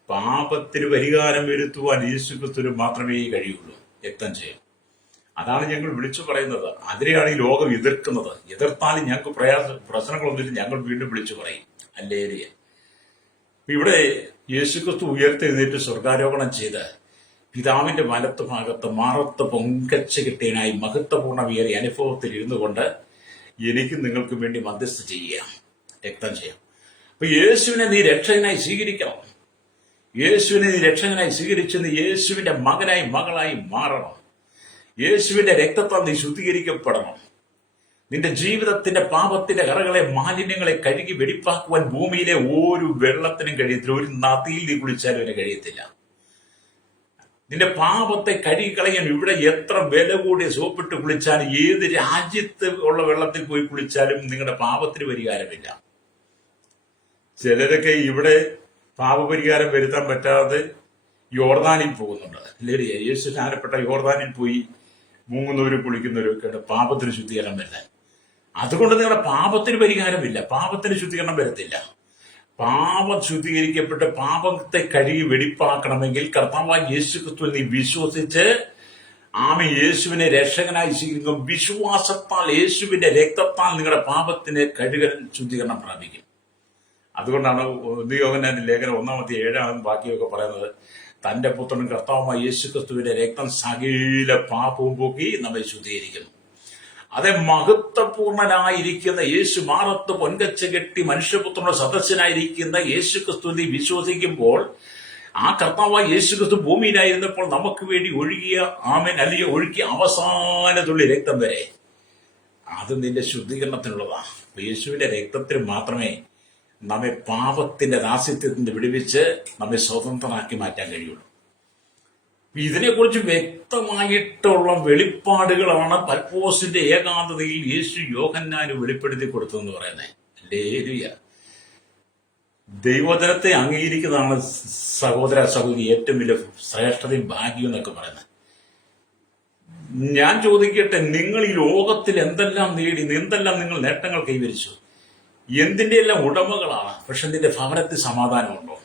പാപത്തിന് പരിഹാരം വരുത്തുവാൻ യേശുക്രിസ്തുവിന് മാത്രമേ കഴിയുള്ളൂ. രക്തം ചെയ്യും. അതാണ് ഞങ്ങൾ വിളിച്ചു പറയുന്നത്. അതിനെയാണ് ഈ ലോകം എതിർക്കുന്നത്. എതിർത്താലും ഞങ്ങൾക്ക് പ്രശ്നങ്ങളൊന്നുമില്ല, ഞങ്ങൾ വീണ്ടും വിളിച്ചു പറയും. അല്ലേലിയ. ഇവിടെ യേശുക്രിസ്തു ഉയർത്തെഴുന്നേറ്റ് സ്വർഗാരോഹണം ചെയ്ത് പിതാവിന്റെ വലത്ത് ഭാഗത്ത് മാറത്ത് പൊങ്കച്ച കിട്ടിയനായി മഹത്വപൂർണ്ണമേറിയ അനുഭവത്തിൽ ഇരുന്നു കൊണ്ട് എനിക്കും നിങ്ങൾക്കും വേണ്ടി മധ്യസ്ഥ ചെയ്യുക, രക്തം ചെയ്യാം. അപ്പൊ യേശുവിനെ നീ രക്ഷകനായി സ്വീകരിക്കണം. യേശുവിനെ നീ രക്ഷകനായി സ്വീകരിച്ച് നീ യേശുവിന്റെ മകനായി മകളായി മാറണം. യേശുവിന്റെ രക്തത്താൽ നീ ശുദ്ധീകരിക്കപ്പെടണം. നിന്റെ ജീവിതത്തിന്റെ പാപത്തിന്റെ കറകളെ മാലിന്യങ്ങളെ കഴുകി വെടിപ്പാക്കുവാൻ ഭൂമിയിലെ ഒരു വെള്ളത്തിനും കഴിയത്തില്ല. ഒരു നദിയിൽ നീ കുളിച്ചാലും അതിന് കഴിയത്തില്ല. നിന്റെ പാപത്തെ കഴുകിക്കളയാൻ ഇവിടെ എത്ര വില കൂടിയ സോപ്പിട്ട് കുളിച്ചാലും ഏത് രാജ്യത്ത് ഉള്ള വെള്ളത്തിൽ പോയി കുളിച്ചാലും നിങ്ങളുടെ പാപത്തിന് പരിഹാരമില്ല. ചിലരൊക്കെ ഇവിടെ പാപപരിഹാരം വരുത്താൻ പറ്റാതെ യോർദാനിൽ പോകുന്നുണ്ട്. അല്ലേ? യേശു സ്നാനപ്പെട്ട യോർദാനിൽ പോയി മുങ്ങുന്നവരും കുളിക്കുന്നവരും ഒക്കെ പാപത്തിന് ശുദ്ധീകരണം വരുന്നത്. അതുകൊണ്ട് നിങ്ങളുടെ പാപത്തിന് പരിഹാരമില്ല, പാപത്തിന് ശുദ്ധീകരണം വരത്തില്ല. പാപം ശുദ്ധീകരിക്കപ്പെട്ട് പാപത്തെ കഴുകി വെടിപ്പാക്കണമെങ്കിൽ കർത്താവായ യേശുക്രിസ്തുവിൽ നീ വിശ്വസിച്ച് യേശുവിനെ രക്ഷകനായി സ്വീകരിക്കും. വിശ്വാസത്താൽ യേശുവിന്റെ രക്തത്താൽ നിങ്ങളുടെ പാപത്തിന് കഴുകൽ ശുദ്ധീകരണം പ്രാപിക്കും. അതുകൊണ്ടാണ് യോഹന്നാന്റെ ലേഖനം 1:7 ബാക്കിയൊക്കെ പറയുന്നത്, തന്റെ പുത്രനും കർത്താവുമായ യേശുക്രിസ്തുവിന്റെ രക്തം സകല പാപവും പോക്കി നമ്മെ ശുദ്ധീകരിക്കുന്നു. അതെ, മഹത്വപൂർണനായിരിക്കുന്ന യേശു മാറത്ത് പൊൻകച്ച കെട്ടി മനുഷ്യപുത്രന്റെ സദസ്യനായിരിക്കുന്ന യേശുക്രിസ്തുവിനെ വിശ്വസിക്കുമ്പോൾ ആ കർത്താവായ യേശുക്രിസ്തു ഭൂമിയിലായിരുന്നപ്പോൾ നമുക്ക് വേണ്ടി ഒഴുകിയ അല്ലെങ്കിൽ ഒഴുകിയ അവസാന തുള്ളി രക്തം വരെ അത് നിന്റെ ശുദ്ധീകരണത്തിനുള്ളതാണ്. യേശുവിന്റെ രക്തത്തിന് മാത്രമേ നമ്മെ പാപത്തിന്റെ ദാസ്യത്വത്തിന്റെ വിടുവിച്ച് നമ്മെ സ്വതന്ത്രമാക്കി മാറ്റാൻ കഴിയുള്ളൂ. ഇതിനെക്കുറിച്ച് വ്യക്തമായിട്ടുള്ള വെളിപ്പാടുകളാണ് പൽപ്പോസിന്റെ ഏകാന്തതയിൽ യേശു യോഹന്നാന് വെളിപ്പെടുത്തി കൊടുത്തതെന്ന് പറയുന്നത്. ഹല്ലേലൂയ. ദൈവവചനത്തെ അംഗീകരിക്കുന്നതാണ് സഹോദര സഹോദരി ഏറ്റവും വലിയ ശ്രേഷ്ഠതയും ഭാഗ്യം എന്നൊക്കെ പറയുന്നത്. ഞാൻ ചോദിക്കട്ടെ, നിങ്ങൾ ഈ ലോകത്തിൽ എന്തെല്ലാം നേടി, എന്തെല്ലാം നിങ്ങൾ നേട്ടങ്ങൾ കൈവരിച്ചു, എന്തിന്റെ എല്ലാം ഉടമകളാണ്. പക്ഷെ നിന്റെ ഭവനത്തിൽ സമാധാനമുണ്ടോ?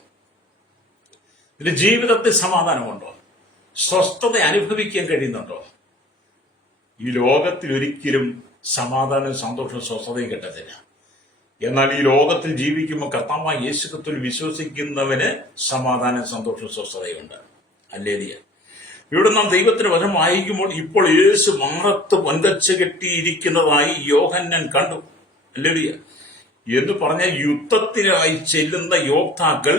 നിന്റെ ജീവിതത്തിൽ സമാധാനമുണ്ടോ? സ്വസ്ഥത അനുഭവിക്കാൻ കഴിയുന്നുണ്ടോ? ഈ ലോകത്തിൽ ഒരിക്കലും സമാധാനവും സന്തോഷവും സ്വസ്ഥതയും കിട്ടത്തില്ല. എന്നാൽ ഈ ലോകത്തിൽ ജീവിക്കുമ്പോൾ കർത്താവായ യേശുക്രിസ്തുവിൽ വിശ്വസിക്കുന്നവന് സമാധാനം, സന്തോഷവും സ്വസ്ഥതയുണ്ട്. ഹല്ലേലൂയ. ഇവിടെ നാം ദൈവത്തിന് വചനം വായിക്കുമ്പോൾ ഇപ്പോൾ യേശു മാറത്ത് പൊൻകച്ച കെട്ടിയിരിക്കുന്നതായി യോഹന്നാൻ കണ്ടു. ഹല്ലേലൂയ. എന്ന് പറഞ്ഞാൽ യുദ്ധത്തിനായി ചെല്ലുന്ന യോദ്ധാക്കൾ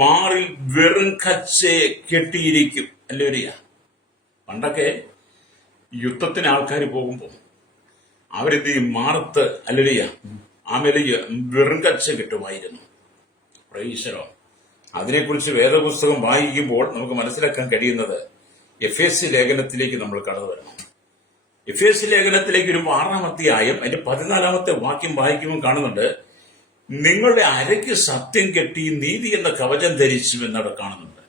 മാറിൽ വെറും കച്ചയെ കെട്ടിയിരിക്കും. ഹല്ലേലൂയ. പണ്ടൊക്കെ യുദ്ധത്തിന് ആൾക്കാർ പോകുമ്പോൾ അവരെന്ത് ചെയ്യും? മാറത്ത് ഹല്ലേലൂയ വെറും കച്ച കെട്ടുമായിരുന്നു. പ്രൈസലോ. അതിനെക്കുറിച്ച് വേദപുസ്തകം വായിക്കുമ്പോൾ നമുക്ക് മനസ്സിലാക്കാൻ കഴിയുന്നത് എഫേസ്യ ലേഖനത്തിലേക്ക് നമ്മൾ കടന്നു വരണം. എഫേസ്യ ലേഖനത്തിലേക്ക് ഒരു 6-ാം അധ്യായം അതിന്റെ 14-ാമത്തെ വാക്യം വായിക്കുമ്പോൾ കാണുന്നുണ്ട്, നിങ്ങളുടെ അരയ്ക്ക് സത്യം കെട്ടി നീതി എന്ന കവചം ധരിച്ചു എന്നവിടെ കാണുന്നുണ്ട്.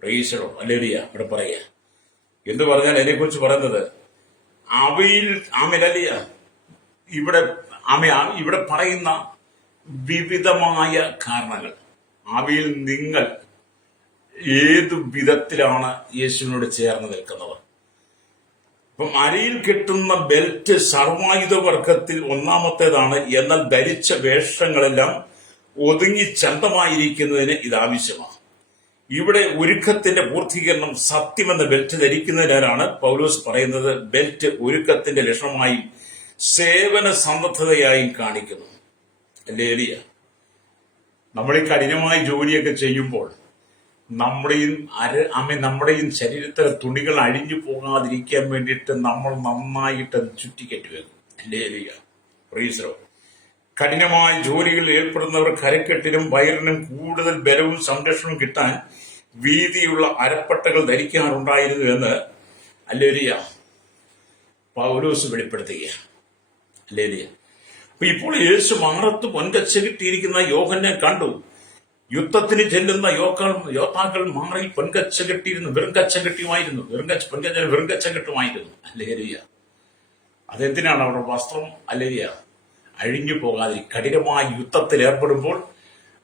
പ്രൈസലോ ഹല്ലേലൂയ. ഇവിടെ പറയുക എന്ന് പറഞ്ഞാൽ അതിനെക്കുറിച്ച് പറയുന്നത് അവയിൽ ആമേലലിയ ഇവിടെ പറയുന്ന വിവിധമായ കാരണങ്ങൾ, അവയിൽ നിങ്ങൾ ഏതു വിധത്തിലാണ് യേശുവിനോട് ചേർന്ന് നിൽക്കുന്നത്. അപ്പം അരയിൽ കെട്ടുന്ന ബെൽറ്റ് സർവായുധ വർഗത്തിൽ ഒന്നാമത്തേതാണ്. എന്നാൽ ധരിച്ച വേഷങ്ങളെല്ലാം ഒതുങ്ങി ചന്തമായിരിക്കുന്നതിന് ഇത് ആവശ്യമാണ്. ഇവിടെ ഒരുക്കത്തിന്റെ പൂർത്തീകരണം സത്യമെന്ന ബെൽറ്റ് ധരിക്കുന്നതിനാലാണ് പൗലോസ് പറയുന്നത് ബെൽറ്റ് ഒരുക്കത്തിന്റെ ലക്ഷണമായും സേവന സന്നദ്ധതയായും കാണിക്കുന്നു. ഹല്ലേലൂയ. നമ്മൾ ഈ കഠിനമായ ജോലിയൊക്കെ ചെയ്യുമ്പോൾ നമ്മുടെയും ശരീരത്തിലെ തുണികൾ അഴിഞ്ഞു പോകാതിരിക്കാൻ വേണ്ടിയിട്ട് നമ്മൾ നന്നായിട്ട് അത് ചുറ്റിക്കെട്ടുവെക്കും. ഹല്ലേലൂയ. Praise the Lord. കഠിനമായ ജോലികളിൽ ഏർപ്പെടുന്നവർ കരക്കെട്ടിനും വയറിനും കൂടുതൽ ബലവും സംരക്ഷണവും കിട്ടാൻ വീതിയുള്ള അരപ്പട്ടകൾ ധരിക്കാറുണ്ടായിരുന്നു എന്ന് ഹല്ലേലൂയ പൗലോസ് വെളിപ്പെടുത്തുകയാണ്. ഹല്ലേലൂയ. അപ്പൊ ഇപ്പോൾ യേശു മാറത്ത് പൊൻകച്ച കിട്ടിയിരിക്കുന്ന യോഹന്നാൻ കണ്ടു. യുദ്ധത്തിന് ചെല്ലുന്ന യോദ്ധാക്കൾ മാറിൽ പൊൻകച്ച കെട്ടിയിരുന്നു. വെറും കച്ച കെട്ടിയുമായിരുന്നു. വെറും കച്ച കെട്ടുമായിരുന്നു. ഹല്ലേലൂയ. അതെന്തിനാണ്? അവരുടെ വസ്ത്രം ഹല്ലേലൂയ അഴിഞ്ഞു പോകാതിരിക്കും. കഠിനമായ യുദ്ധത്തിൽ ഏർപ്പെടുമ്പോൾ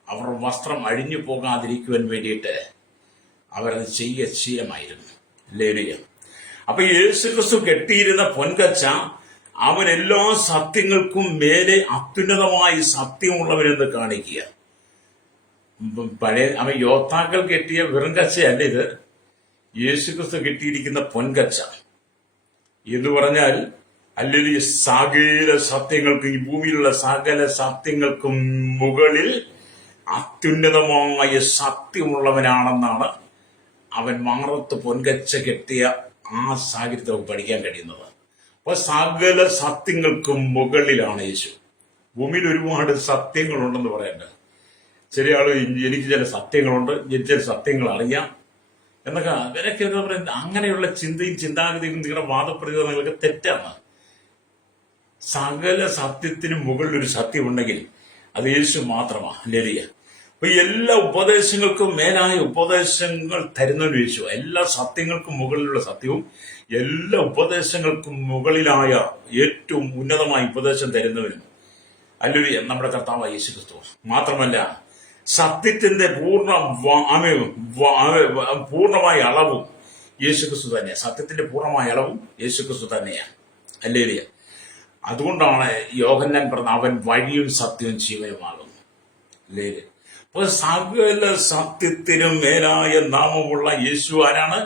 അവരുടെ വസ്ത്രം അഴിഞ്ഞു പോകാതിരിക്കുവാൻ വേണ്ടിയിട്ട് അവരത് ശീലമായിരുന്നു. ഹല്ലേലൂയ. അപ്പൊ യേശുക്രിസ്തു കെട്ടിയിരുന്ന പൊൻകച്ച അവൻ എല്ലാ സത്യങ്ങൾക്കും മേലെ അത്യുന്നതമായ സത്യമുള്ളവരെന്ന് കാണിക്കുക. അവൻ യോദ്ധാക്കൾ കെട്ടിയ വെറും കച്ചയല്ല ഇത്. യേശുക്രിസ്തു കെട്ടിയിരിക്കുന്ന പൊൻകച്ച എന്ന് പറഞ്ഞാൽ അല്ലെങ്കിൽ സകല സത്യങ്ങൾക്കും, ഈ ഭൂമിയിലുള്ള സകല സത്യങ്ങൾക്കും മുകളിൽ അത്യുന്നതമായ സത്യമുള്ളവനാണെന്നാണ് അവൻ മാറത്ത് പൊൻകച്ച കെട്ടിയ ആ സാഹചര്യത്തെ നമുക്ക് പഠിക്കാൻ കഴിയുന്നത്. അപ്പൊ സകല സത്യങ്ങൾക്കും മുകളിലാണ് യേശു. ഭൂമിയിൽ ഒരുപാട് സത്യങ്ങളുണ്ടെന്ന് പറയണ്ടത്. ചില ആള് എനിക്ക് ചില സത്യങ്ങളുണ്ട്, എനിക്ക് ചില സത്യങ്ങൾ അറിയാം എന്നൊക്കെ അവരൊക്കെ എന്താ പറയുന്നത്, അങ്ങനെയുള്ള ചിന്തയും ചിന്താഗതിയും നിങ്ങളുടെ വാദപ്രതിവാദങ്ങളൊക്കെ തെറ്റാണ്. സകല സത്യത്തിനും മുകളിൽ ഒരു സത്യമുണ്ടെങ്കിൽ അത് യേശു മാത്രമാണ്. ഹല്ലേലൂയ. അപ്പൊ എല്ലാ ഉപദേശങ്ങൾക്കും മേലായ ഉപദേശങ്ങൾ തരുന്നവൻ യേശു. എല്ലാ സത്യങ്ങൾക്കും മുകളിലുള്ള സത്യവും എല്ലാ ഉപദേശങ്ങൾക്കും മുകളിലായ ഏറ്റവും ഉന്നതമായ ഉപദേശം തരുന്നവനും ഹല്ലേലൂയ നമ്മുടെ കർത്താവായ യേശു ക്രിസ്തു. മാത്രമല്ല സത്യത്തിന്റെ പൂർണ്ണമായ അളവും യേശുക്രിസ്തു തന്നെയാണ്. സത്യത്തിന്റെ പൂർണ്ണമായ അളവും യേശുക്രിസ്തു തന്നെയാണ്. ഹല്ലേലൂയ. അതുകൊണ്ടാണ് യോഹന്നാൻ പറഞ്ഞ അവൻ വഴിയും സത്യവും ജീവനുമാകുന്നു. ഹല്ലേലൂയ. അപ്പൊ സകല സത്യത്തിനും മേലായ നാമമുള്ള യേശു ആരാണ്?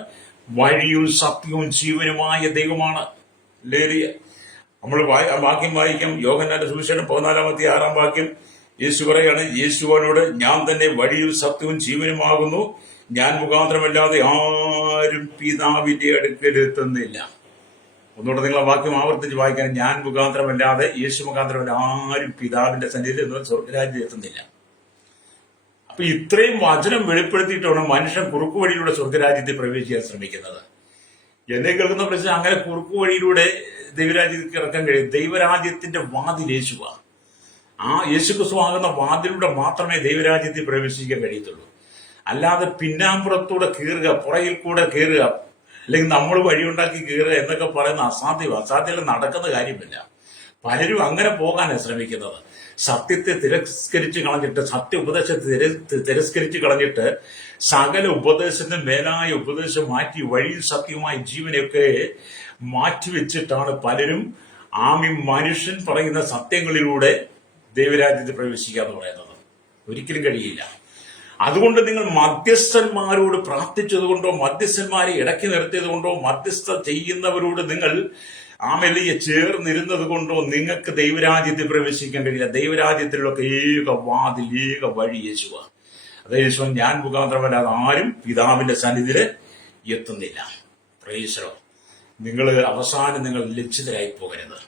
വഴിയും സത്യവും ജീവനുമായ ദൈവമാണ്. ഹല്ലേലൂയ. നമ്മൾ വാക്യം വായിക്കാം. യോഹന്നാന്റെ സുവിശേഷം 14-ാം വാക്യം യേശു പറയാണ്, യേശുവിനോട് ഞാൻ തന്നെ വഴിയും സത്യവും ജീവനുമാകുന്നു, ഞാൻ മുഖാന്തരമല്ലാതെ ആരും പിതാവിന്റെ അടുക്കലെത്തുന്നില്ല. ഒന്നുകൂടെ നിങ്ങൾ ആ വാക്യം ആവർത്തിച്ച് വായിക്കാൻ, ഞാൻ മുഖാന്തരമല്ലാതെ, യേശു മുഖാന്തരമല്ല ആരും പിതാവിന്റെ സന്നിധിയിൽ സ്വർഗരാജ്യത്തിൽ എത്തുന്നില്ല. അപ്പൊ ഇത്രയും വചനം വെളിപ്പെടുത്തിയിട്ടാണ് മനുഷ്യൻ കുറുക്കു വഴിയിലൂടെ സ്വർഗരാജ്യത്തിൽ പ്രവേശിക്കാൻ ശ്രമിക്കുന്നത്. എന്നെ കേൾക്കുന്ന പ്രശ്നം അങ്ങനെ കുറുക്കു വഴിയിലൂടെ ദൈവരാജ്യത്തിൽ ഇറക്കാൻ കഴിയും. ദൈവരാജ്യത്തിന്റെ വാതിൽ യേശുവാ. ആ യേശുക്രിസ്തുവാകുന്ന വാതിലൂടെ മാത്രമേ ദൈവരാജ്യത്തിൽ പ്രവേശിക്കാൻ കഴിയത്തുള്ളൂ. അല്ലാതെ പിന്നാമ്പുറത്തൂടെ കീറുക, പുറകിൽ കൂടെ കീറുക, അല്ലെങ്കിൽ നമ്മൾ വഴിയുണ്ടാക്കി കീറുക എന്നൊക്കെ പറയുന്ന അസാധ്യം നടക്കുന്ന കാര്യമില്ല. പലരും അങ്ങനെ പോകാനാണ് ശ്രമിക്കുന്നത്. സത്യത്തെ തിരസ്കരിച്ച് കളഞ്ഞിട്ട്, സത്യ ഉപദേശത്തെ തിരസ്കരിച്ച് കളഞ്ഞിട്ട് സകല ഉപദേശത്തിന് മേലായ ഉപദേശം മാറ്റി വഴിയും സത്യവുമായ ജീവനെയൊക്കെ മാറ്റിവെച്ചിട്ടാണ് പലരും മനുഷ്യൻ പറയുന്ന സത്യങ്ങളിലൂടെ ദൈവരാജ്യത്തിൽ പ്രവേശിക്കുക എന്ന് പറയുന്നത്. ഒരിക്കലും കഴിയില്ല. അതുകൊണ്ട് നിങ്ങൾ മധ്യസ്ഥന്മാരോട് പ്രാർത്ഥിച്ചതുകൊണ്ടോ, മധ്യസ്ഥന്മാരെ ഇടയ്ക്ക് നിർത്തിയത് കൊണ്ടോ, മധ്യസ്ഥ ചെയ്യുന്നവരോട് നിങ്ങൾ ചേർന്നിരുന്നത് കൊണ്ടോ നിങ്ങൾക്ക് ദൈവരാജ്യത്തിൽ പ്രവേശിക്കാൻ കഴിയില്ല. ദൈവരാജ്യത്തിലുള്ള ഏക വാതിൽ, ഏക വഴി യേശുവാണ്. അതേ യേശു ഞാൻ മുഖാന്തരമല്ലാതെ ആരും പിതാവിന്റെ സന്നിധിയിൽ എത്തുന്നില്ല. Praise the Lord. നിങ്ങൾ അവസാനം നിങ്ങൾ ലജ്ജിതരായി പോകരുത്.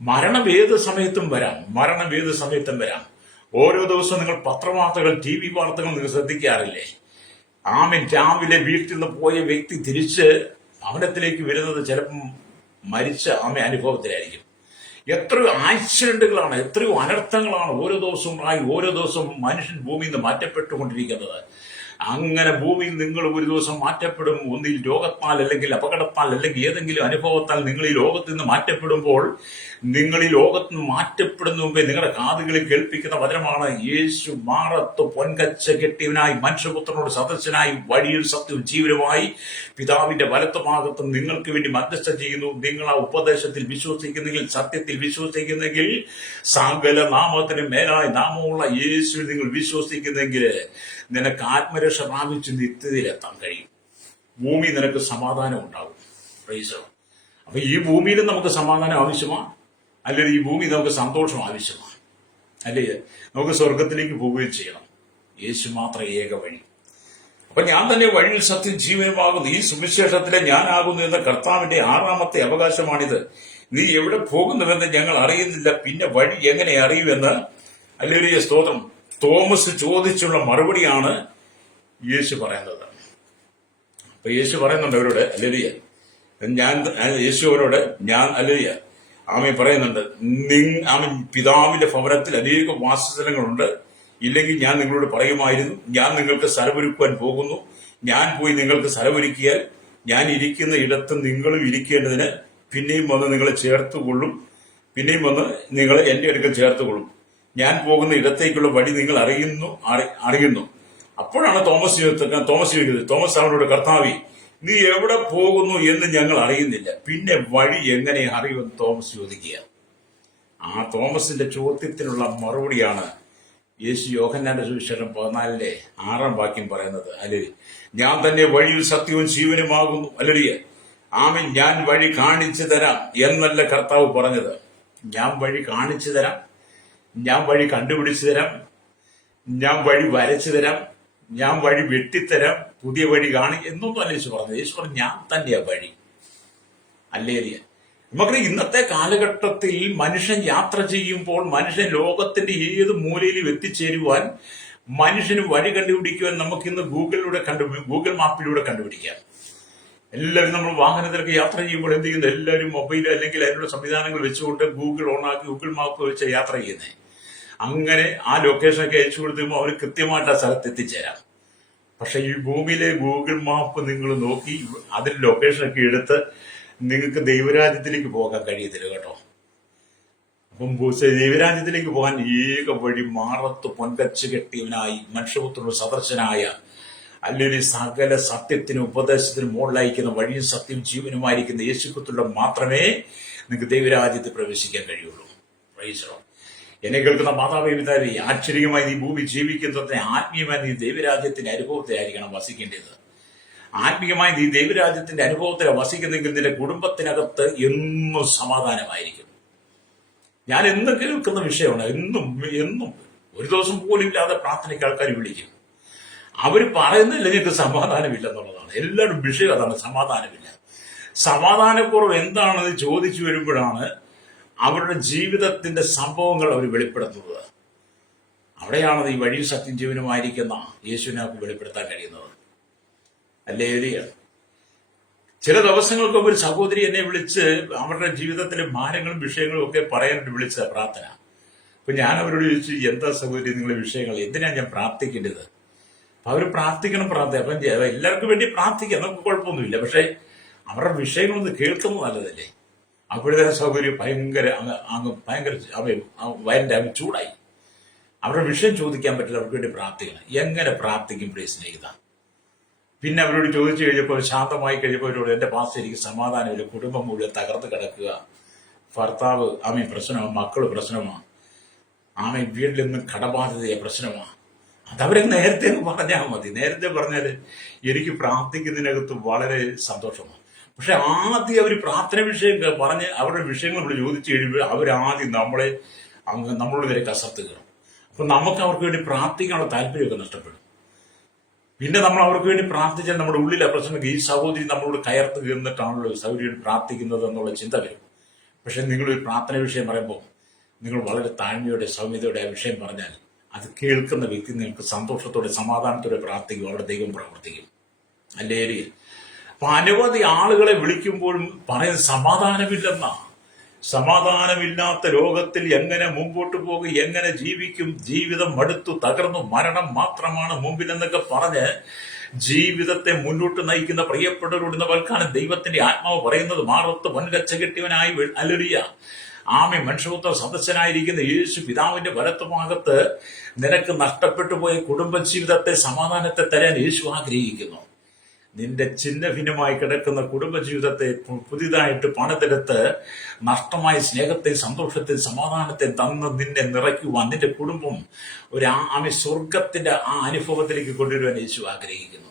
മരണം ഏത് സമയത്തും വരാം. ഓരോ ദിവസവും നിങ്ങൾ പത്രവാർത്തകൾ, TV വാർത്തകൾ നിങ്ങൾ ശ്രദ്ധിക്കാറില്ലേ? രാവിലെ വീട്ടിൽ നിന്ന് പോയ വ്യക്തി തിരിച്ച് ഭവനത്തിലേക്ക് വരുന്നത് ചിലപ്പം മരിച്ച അനുഭവത്തിലായിരിക്കും. എത്രയോ ആക്സിഡന്റുകളാണ്, എത്രയോ അനർത്ഥങ്ങളാണ് ഓരോ ദിവസവും മനുഷ്യൻ ഭൂമിയിൽ നിന്ന് മാറ്റപ്പെട്ടുകൊണ്ടിരിക്കുന്നത്. അങ്ങനെ ഭൂമിയിൽ നിങ്ങൾ ഒരു ദിവസം മാറ്റപ്പെടും. ഒന്നിൽ രോഗത്താൽ, അല്ലെങ്കിൽ അപകടത്താൽ, അല്ലെങ്കിൽ ഏതെങ്കിലും അനുഭവത്താൽ നിങ്ങൾ ഈ ലോകത്ത് നിന്ന് മാറ്റപ്പെടുമ്പോൾ, നിങ്ങൾ ഈ ലോകത്ത് നിന്ന് മാറ്റപ്പെടുന്ന മുമ്പേ നിങ്ങളുടെ കാതുകളിൽ കേൾപ്പിക്കുന്ന വചനമാണ്: യേശു മാറത്ത് പൊൻകച്ച കെട്ടിയവനായി മനുഷ്യപുത്രനോട് സദസ്യനായി വഴിയിൽ സത്യവും ജീവനുമായി പിതാവിന്റെ വലത്തുഭാഗത്തും നിങ്ങൾക്ക് വേണ്ടി മധ്യസ്ഥം ചെയ്യുന്നു. നിങ്ങൾ ആ ഉപദേശത്തിൽ വിശ്വസിക്കുന്നെങ്കിൽ, സത്യത്തിൽ വിശ്വസിക്കുന്നെങ്കിൽ, സകല നാമത്തിന് മേലായ നാമമുള്ള യേശുവിൽ നിങ്ങൾ വിശ്വസിക്കുന്നെങ്കിൽ നിനക്ക് ആത്മരക്ഷ പ്രാപിച്ച് നിത്യതയിലെത്താൻ കഴിയും. ഭൂമി നിനക്ക് സമാധാനം ഉണ്ടാകും. അപ്പൊ ഈ ഭൂമിയിൽ നമുക്ക് സമാധാനം ആവശ്യമാണ്, അല്ലെങ്കിൽ ഈ ഭൂമി നമുക്ക് സന്തോഷം ആവശ്യമാണ്, അല്ലേ? നമുക്ക് സ്വർഗത്തിലേക്ക് പോവുകയും ചെയ്യണം. യേശു മാത്രം ഏക വഴി. അപ്പൊ ഞാൻ തന്നെ വഴിയിൽ സത്യം ജീവനുമാകുന്നു, ഈ സുവിശേഷത്തിലെ ഞാനാകുന്നു എന്ന കർത്താവിന്റെ 6ാമത്തെ അവകാശമാണിത്. നീ എവിടെ പോകുന്നുവെന്ന് ഞങ്ങൾ അറിയുന്നില്ല, പിന്നെ വഴി എങ്ങനെ അറിയുമെന്ന്. ഹല്ലേലൂയ, സ്തോത്രം. തോമസ് ചോദിച്ചുള്ള മറുപടിയാണ് യേശു പറയുന്നത്. അപ്പൊ യേശു പറയുന്നുണ്ട് അവരോട്, ഹല്ലേലൂയ, യേശു അവരോട് ഹല്ലേലൂയ പറയുന്നുണ്ട്, പിതാവിന്റെ ഭവനത്തിൽ അനേകം വാസസ്ഥലങ്ങളുണ്ട്, ഇല്ലെങ്കിൽ ഞാൻ നിങ്ങളോട് പറയുമായിരുന്നു. ഞാൻ നിങ്ങൾക്ക് സ്ഥലമൊരുക്കുവാൻ പോകുന്നു. ഞാൻ പോയി നിങ്ങൾക്ക് സ്ഥലമൊരുക്കിയാൽ ഞാൻ ഇരിക്കുന്ന ഇടത്ത് നിങ്ങളും ഇരിക്കേണ്ടതിന് പിന്നെയും വന്ന് നിങ്ങളെ ചേർത്തുകൊള്ളും, പിന്നെയും വന്ന് നിങ്ങൾ എന്റെ അടുക്കൽ ചേർത്തുകൊള്ളും. ഞാൻ പോകുന്ന ഇടത്തേക്കുള്ള വഴി നിങ്ങൾ അറിയുന്നു. അപ്പോഴാണ് തോമസ് അവനോട്, കർത്താവേ, നീ എവിടെ പോകുന്നു എന്ന് ഞങ്ങൾ അറിയുന്നില്ല, പിന്നെ വഴി എങ്ങനെ അറിയുമെന്ന് തോമസ് ചോദിക്കുക. ആ തോമസിന്റെ ചോദ്യത്തിനുള്ള മറുപടിയാണ് യേശു യോഹന്നാന്റെ സുവിശേഷം 14:6 വാക്യം പറയുന്നത്. അല്ലെ, ഞാൻ തന്നെ വഴിയിൽ സത്യവും ജീവനുമാകുന്നു. അല്ലെ, ആമേൻ. ഞാൻ വഴി കാണിച്ചു തരാം എന്നല്ല കർത്താവ് പറഞ്ഞത്. ഞാൻ വഴി കാണിച്ചു തരാം, ഞാൻ വഴി കണ്ടുപിടിച്ചു തരാം, ഞാൻ വഴി വരച്ചു തരാം, ഞാൻ വഴി വെട്ടിത്തരാം, പുതിയ വഴി എന്നൊന്നും അല്ല യേശു പറഞ്ഞത്. യേശു പറഞ്ഞു, ഞാൻ തന്നെയാ വഴി. അല്ലേലിയ. നമുക്ക് ഇന്നത്തെ കാലഘട്ടത്തിൽ മനുഷ്യൻ യാത്ര ചെയ്യുമ്പോൾ, മനുഷ്യൻ ലോകത്തിന്റെ ഏത് മൂലയിലും എത്തിച്ചേരുവാൻ, മനുഷ്യന് വഴി കണ്ടുപിടിക്കുവാൻ നമുക്കിന്ന് ഗൂഗിൾ മാപ്പിലൂടെ കണ്ടുപിടിക്കാം. എല്ലാവരും നമ്മൾ വാഹനത്തിലൊക്കെ യാത്ര ചെയ്യുമ്പോൾ എന്ത് ചെയ്യുന്നു? എല്ലാവരും മൊബൈൽ അല്ലെങ്കിൽ അതിനുള്ള സംവിധാനങ്ങൾ വെച്ചുകൊണ്ട് ഗൂഗിൾ ഓണാക്കി ഗൂഗിൾ മാപ്പ് വെച്ച് യാത്ര ചെയ്യുന്നത്. അങ്ങനെ ആ ലൊക്കേഷനൊക്കെ അയച്ചു കൊടുത്തുമ്പോൾ അവർ കൃത്യമായിട്ട് ആ സ്ഥലത്ത് എത്തിച്ചേരാം. പക്ഷെ ഈ ഭൂമിയിലെ ഗൂഗിൾ മാപ്പ് നിങ്ങൾ നോക്കി അതിൽ ലൊക്കേഷനൊക്കെ എടുത്ത് നിങ്ങൾക്ക് ദൈവരാജ്യത്തിലേക്ക് പോകാൻ കഴിയത്തില്ല കേട്ടോ. അപ്പം ദൈവരാജ്യത്തിലേക്ക് പോകാൻ ഏക വഴി മാറത്ത് പൊൻകച്ച് കെട്ടിയവനായി മനുഷ്യപുത്രനോട് സദർശനായ, അല്ലെങ്കിൽ സകല സത്യത്തിനും ഉപദേശത്തിനും മുകളിലായിരിക്കുന്ന വഴിയും സത്യം ജീവനുമായിരിക്കുന്ന യേശുക്രിസ്തുവിലൂടെ മാത്രമേ നിങ്ങൾക്ക് ദൈവരാജ്യത്തിൽ പ്രവേശിക്കാൻ കഴിയുള്ളൂ. പ്രൈസ്. എന്നെ കേൾക്കുന്ന മാതാപിതാക്കളെ, ആശ്ചര്യമായി നീ ഭൂമി ജീവിക്കുന്നതിനെ ആത്മീയമായി നീ ദൈവരാജ്യത്തിന്റെ അനുഭവത്തിലായിരിക്കണം വസിക്കേണ്ടത്. ആത്മീയമായി നീ ദൈവരാജ്യത്തിന്റെ അനുഭവത്തിൽ വസിക്കുന്നെങ്കിൽ നിന്റെ കുടുംബത്തിനകത്ത് എന്നും സമാധാനമായിരിക്കും. ഞാൻ എന്നും കേൾക്കുന്ന വിഷയമാണ്. എന്നും ഒരു ദിവസം പോലും ഇല്ലാതെ പ്രാർത്ഥനയ്ക്ക് ആൾക്കാർ വിളിക്കും. അവർ പറയുന്നില്ല നിങ്ങൾക്ക് സമാധാനമില്ലെന്നുള്ളതാണ്. എല്ലാവരും വിഷയം അതാണ്, സമാധാനമില്ല. സമാധാനക്കുറവ് എന്താണെന്ന് ചോദിച്ചു വരുമ്പോഴാണ് അവരുടെ ജീവിതത്തിന്റെ സംഭവങ്ങൾ അവർ വെളിപ്പെടുത്തുന്നത്. അവിടെയാണ് ഈ വഴി സത്യം ജീവനുമായിരിക്കുന്ന യേശുവിനെ വെളിപ്പെടുത്താൻ കഴിയുന്നത്. അല്ലേ? ചില ദിവസങ്ങൾക്ക് ഒരു സഹോദരി എന്നെ വിളിച്ച് അവരുടെ ജീവിതത്തിലെ ഭാരങ്ങളും വിഷയങ്ങളും ഒക്കെ പറയാനായിട്ട് വിളിച്ച പ്രാർത്ഥന. അപ്പൊ ഞാൻ അവരോട് ചോദിച്ചു, എന്താ സഹോദരി നിങ്ങളുടെ വിഷയങ്ങൾ, എന്തിനാണ് ഞാൻ പ്രാർത്ഥിക്കേണ്ടത്? അവർ പ്രാർത്ഥിക്കണം. അപ്പം എല്ലാവർക്കും വേണ്ടി പ്രാർത്ഥിക്കാം, നമുക്ക് കുഴപ്പമൊന്നുമില്ല. പക്ഷെ അവരുടെ വിഷയങ്ങളൊന്ന് കേൾക്കുന്നത് നല്ലതല്ലേ? അപ്പോഴത്തെ സൗകര്യം ഭയങ്കര വയലിന്റെ ചൂടായി. അവരുടെ വിഷയം ചോദിക്കാൻ പറ്റില്ല, അവർക്ക് വേണ്ടി പ്രാർത്ഥിക്കണം. എങ്ങനെ പ്രാർത്ഥിക്കും പ്രിയ സ്നേഹിത? പിന്നെ അവരോട് ചോദിച്ചു കഴിഞ്ഞപ്പോൾ ശാന്തമായി കഴിഞ്ഞപ്പോൾ അവരോട്, എന്റെ പാസ്റ്റർ എനിക്ക് സമാധാനമില്ല, കുടുംബം മുഴുവൻ തകർത്ത് കിടക്കുക, ഭർത്താവ് പ്രശ്നമാണ്, മക്കള് പ്രശ്നമാണ്, വീട്ടിൽ നിന്ന് കടബാധ്യതയെ പ്രശ്നമാണ്. അതവരെ നേരത്തെ പറഞ്ഞാൽ മതി. നേരത്തെ പറഞ്ഞാൽ എനിക്ക് പ്രാർത്ഥിക്കുന്നതിനകത്ത് വളരെ സന്തോഷമാണ്. പക്ഷെ ആദ്യം അവർ പ്രാർത്ഥന വിഷയം പറഞ്ഞ് അവരുടെ വിഷയങ്ങൾ നമ്മൾ ചോദിച്ചു കഴിയുമ്പോൾ അവരാദ്യം നമ്മളോട് നേരെ കസർത്ത് കയറും. അപ്പൊ നമുക്ക് അവർക്ക് വേണ്ടി പ്രാർത്ഥിക്കാനുള്ള താല്പര്യമൊക്കെ നഷ്ടപ്പെടും. പിന്നെ നമ്മൾ അവർക്ക് വേണ്ടി പ്രാർത്ഥിച്ചാൽ നമ്മുടെ ഉള്ളിലെ പ്രശ്നം ഈ സഹോദരി നമ്മളോട് കയർത്ത് കയറിട്ടാണല്ലോ സഹോദരിയോട് പ്രാർത്ഥിക്കുന്നത് എന്നുള്ള ചിന്ത വരും. പക്ഷെ നിങ്ങളൊരു പ്രാർത്ഥന വിഷയം പറയുമ്പോൾ നിങ്ങൾ വളരെ താഴ്മയോടെ സൗമ്യതയോടെ ആ വിഷയം പറഞ്ഞാൽ അത് കേൾക്കുന്ന വ്യക്തി നിങ്ങൾക്ക് സന്തോഷത്തോടെ സമാധാനത്തോടെ പ്രാർത്ഥിക്കും, അവിടെ ദൈവം പ്രവർത്തിക്കും. അല്ലേ? അപ്പൊ അനവധി ആളുകളെ വിളിക്കുമ്പോഴും പറയുന്നത് സമാധാനമില്ലെന്നാ. സമാധാനമില്ലാത്ത ലോകത്തിൽ എങ്ങനെ മുമ്പോട്ട് പോകും, എങ്ങനെ ജീവിക്കും, ജീവിതം മടുത്തു തകർന്നു, മരണം മാത്രമാണ് മുമ്പിലെന്നൊക്കെ പറഞ്ഞ് ജീവിതത്തെ മുന്നോട്ട് നയിക്കുന്ന പ്രിയപ്പെട്ടവരോട് ഇന്ന് വൽക്കാലം ദൈവത്തിന്റെ ആത്മാവ് പറയുന്നത്, മാറത്ത് പൊൻകച്ച കെട്ടിയവനായി അലറിയ ആമേ മനുഷ്യപുത്ര സദസ്യനായിരിക്കുന്ന യേശു പിതാവിന്റെ വലത്തുഭാഗത്ത് നിനക്ക് നഷ്ടപ്പെട്ടു പോയ കുടുംബജീവിതത്തെ, സമാധാനത്തെ തരാൻ യേശു ആഗ്രഹിക്കുന്നു. നിന്റെ ചിഹ്ന ഭിന്നമായി കിടക്കുന്ന കുടുംബജീവിതത്തെ പുതിയതായിട്ട് പണിതെടുത്ത് നഷ്ടമായ സ്നേഹത്തെ, സന്തോഷത്തെ, സമാധാനത്തെ തന്ന് നിന്നെ നിറയ്ക്കുവാൻ, നിന്റെ കുടുംബം ഒരു സ്വർഗത്തിന്റെ ആ അനുഭവത്തിലേക്ക് കൊണ്ടുവരുവാൻ യേശു ആഗ്രഹിക്കുന്നു.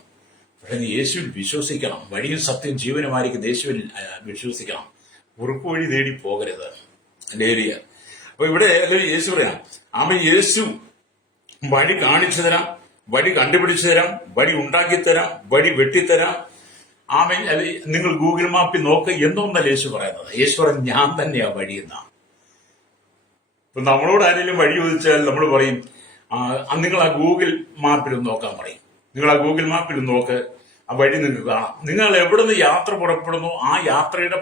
പക്ഷെ നീ യേശുവിൽ വിശ്വസിക്കണം. വഴിയും സത്യം ജീവനുമായിരിക്കും യേശുവിൽ വിശ്വസിക്കണം. കുറുക്കു വഴി തേടി പോകരുത്. ലേലിയ. അപ്പൊ ഇവിടെ യേശു പറയാം, യേശു വഴി കാണിച്ചു തരാം, വഴി കണ്ടുപിടിച്ചു തരാം, വഴി ഉണ്ടാക്കി തരാം, വഴി വെട്ടിത്തരാം. നിങ്ങൾ ഗൂഗിൾ മാപ്പിൽ നോക്ക് എന്നൊന്നല്ല യേശു പറയുന്നത്. യേശു പറയുന്നത് ഞാൻ തന്നെയാ വഴി എന്നാ. ഇപ്പൊ നമ്മളോട് ആരെങ്കിലും വഴി ചോദിച്ചാൽ നമ്മൾ പറയും, നിങ്ങൾ ആ ഗൂഗിൾ മാപ്പിൽ നോക്കാൻ പറയും. നിങ്ങൾ ആ ഗൂഗിൾ മാപ്പിൽ നോക്ക്, ആ വഴി നിങ്ങൾക്ക് കാണാം. നിങ്ങൾ എവിടെ നിന്ന് യാത്ര പുറപ്പെടുന്നു ആ യാത്രയുടെ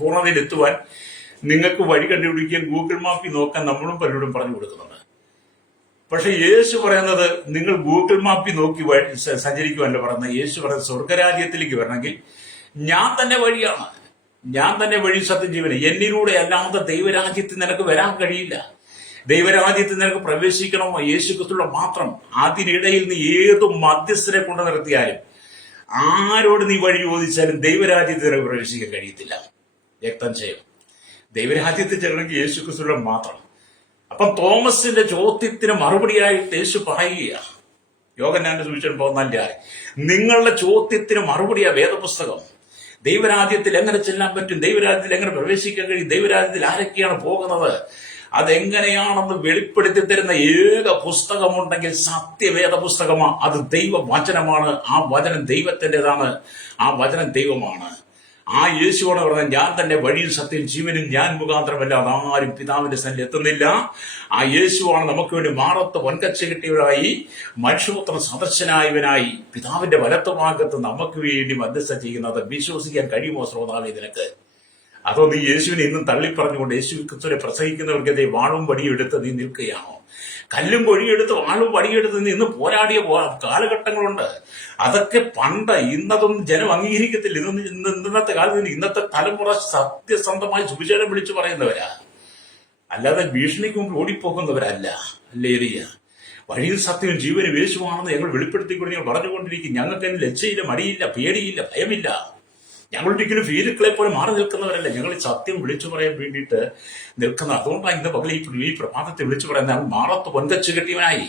പൂർണ്ണതയിലെത്തുവാൻ നിങ്ങൾക്ക് വഴി കണ്ടുപിടിക്കാൻ ഗൂഗിൾ മാപ്പിൽ നോക്കാൻ നമ്മളും പലരോടും പറഞ്ഞു കൊടുക്കുന്നുണ്ട്. പക്ഷെ യേശു പറയുന്നത് നിങ്ങൾ ഗൂഗിൾ മാപ്പിൽ നോക്കി സഞ്ചരിക്കുവല്ല പറയുന്നത്. യേശു പറയുന്നത് സ്വർഗരാജ്യത്തിലേക്ക് വരണമെങ്കിൽ ഞാൻ തന്നെ വഴിയാണ്, ഞാൻ തന്നെ വഴി, സത്യം, ജീവൻ. എന്നിലൂടെ അല്ലാതെ ദൈവരാജ്യത്തിൽ നിനക്ക് വരാൻ കഴിയില്ല. ദൈവരാജ്യത്തിൽ നിനക്ക് പ്രവേശിക്കണമോ യേശു ക്രിസ്തുവിലൂടെ മാത്രം. അതിനിടയിൽ നീ ഏത് മധ്യസ്ഥരെ കൊണ്ട് നിർത്തിയാലും, ആരോട് നീ വഴി ചോദിച്ചാലും ദൈവരാജ്യത്തിൽ നിനക്ക് പ്രവേശിക്കാൻ കഴിയത്തില്ല. വ്യക്തം ചെയ്യും. ദൈവരാജ്യത്തിൽ ചെല്ലണമെങ്കിൽ യേശു ക്രിസ്തുവിലൂടെ മാത്രം. അപ്പം തോമസിന്റെ ചോദ്യത്തിന് മറുപടിയായിട്ട് യേശു പറയുക, യോഹന്നാന്റെ സുവിശേഷം 14 നിങ്ങളുടെ ചോദ്യത്തിന് മറുപടിയാ വേദപുസ്തകം. ദൈവരാജ്യത്തിൽ എങ്ങനെ ചെല്ലാൻ പറ്റും, ദൈവരാജ്യത്തിൽ എങ്ങനെ പ്രവേശിക്കാൻ കഴിയും, ദൈവരാജ്യത്തിൽ ആരൊക്കെയാണ് പോകുന്നത്, അതെങ്ങനെയാണെന്ന് വെളിപ്പെടുത്തി തരുന്ന ഏക പുസ്തകമുണ്ടെങ്കിൽ സത്യവേദ പുസ്തകമാണ്. അത് ദൈവവചനമാണ്. ആ വചനം ദൈവത്തിൻ്റെതാണ്. ആ വചനം ദൈവമാണ്. ആ യേശുവോട് പറഞ്ഞാൽ ഞാൻ തന്നെ വഴിയും സത്യം ജീവനും, ഞാൻ മുഖാന്തരമല്ലാതെ ആരും പിതാവിന്റെ സന്നിധിയിൽ എത്തുന്നില്ല. ആ യേശുവാണ് നമുക്ക് വേണ്ടി മാറത്ത് പൊൻകച്ച കിട്ടിയവരായി, മനുഷ്യപുത്രൻ സദസ്യനായവനായി പിതാവിന്റെ വലത്തുഭാഗത്ത് നമുക്ക് വേണ്ടി മധ്യസ്ഥ ചെയ്യുന്നത്. വിശ്വസിക്കാൻ കഴിയുമോ ശ്രോതാവേ നിനക്ക്? അതോ നീ യേശുവിനെ ഇന്നും തള്ളിപ്പറഞ്ഞുകൊണ്ട് യേശു ക്രിസ്തുവിനെ പ്രസംഗിക്കുന്നവർക്കെതിരെ വാളും വടിയും എടുത്ത് നീ നിൽക്കുകയാണോ? കല്ലും പൊഴിയെടുത്ത് വാളും വടിയെടുത്ത് നീ ഇന്ന് പോരാടിയ കാലഘട്ടങ്ങളുണ്ട്. അതൊക്കെ പണ്ട്. ഇന്നതൊന്നും ജനം അംഗീകരിക്കത്തില്ല. ഇന്നത്തെ കാലത്ത് ഇന്നത്തെ തലമുറ സത്യസന്ധമായി സുവിശേഷം വിളിച്ചു പറയുന്നവരാ, അല്ലാതെ ഭീഷണിക്ക് മുമ്പ് ഓടിപ്പോകുന്നവരല്ല. അല്ലേറിയ വഴിയിൽ സത്യവും ജീവനും യേശുവാണെന്ന് ഞങ്ങൾ വെളിപ്പെടുത്തിക്കൊണ്ട് ഞങ്ങൾ പറഞ്ഞുകൊണ്ടിരിക്കും. ഞങ്ങൾക്ക് അതിന് ലജ്ജയില്ല, മടിയില്ല, പേടിയില്ല, ഭയമില്ല. ഞങ്ങളൊരിക്കലും ഫീലുക്കളെ പോലെ മാറി നിൽക്കുന്നവരല്ല. ഞങ്ങൾ സത്യം വിളിച്ചു പറയാൻ വേണ്ടിയിട്ട് നിൽക്കുന്നത്. അതുകൊണ്ടാണ് ഇന്ന് പകൽ ഈ പ്രഭാതത്തെ വിളിച്ചു പറയുന്നത്. അവൻ മാറത്ത് പൊൻകച്ച് കെട്ടിയവനായി,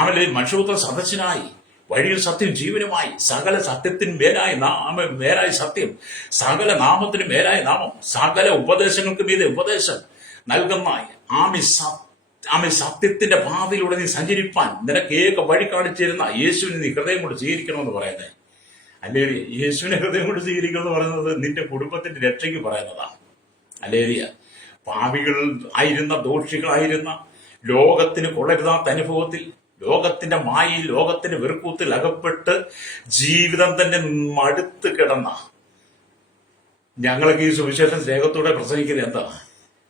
അവൻ മനുഷ്യപുത്രൻ സദസ്യനായി, വഴിയിൽ സത്യം ജീവനുമായി, സകല സത്യത്തിന് മേലായ സത്യം, സകല നാമത്തിന് മേലായ നാമം, സകല ഉപദേശങ്ങൾക്ക് മീതെ ഉപദേശം നൽകുന്ന ആമി സത്യത്തിന്റെ പാതയിലൂടെ നീ സഞ്ചരിപ്പാൻ നിനക്ക് ഏക വഴി കാണിച്ചിരുന്ന യേശുവിനെ നീ ഹൃദയം കൊണ്ട് സ്വീകരിക്കണമെന്ന് പറയുന്നത്. അല്ലേരിയ യേശുവിനെ ഹൃദയം കൊണ്ട് സ്വീകരിക്കണമെന്ന് പറയുന്നത് നിന്റെ കുടുംബത്തിന്റെ രക്ഷയ്ക്ക് പറയുന്നതാണ്. അല്ലേരിയ പാപികൾ ആയിരുന്ന, ദോഷികളായിരുന്ന, ലോകത്തിന് കൊള്ളരുതാത്ത അനുഭവത്തിൽ, ലോകത്തിന്റെ മായയിൽ, ലോകത്തിന്റെ വെറുക്കൂത്തിൽ അകപ്പെട്ട് ജീവിതം തന്നെ മടുത്ത് കിടന്ന ഞങ്ങൾക്ക് ഈ സുവിശേഷം സ്നേഹത്തോടെ പ്രസംഗിക്കുന്നത് എന്താണ്?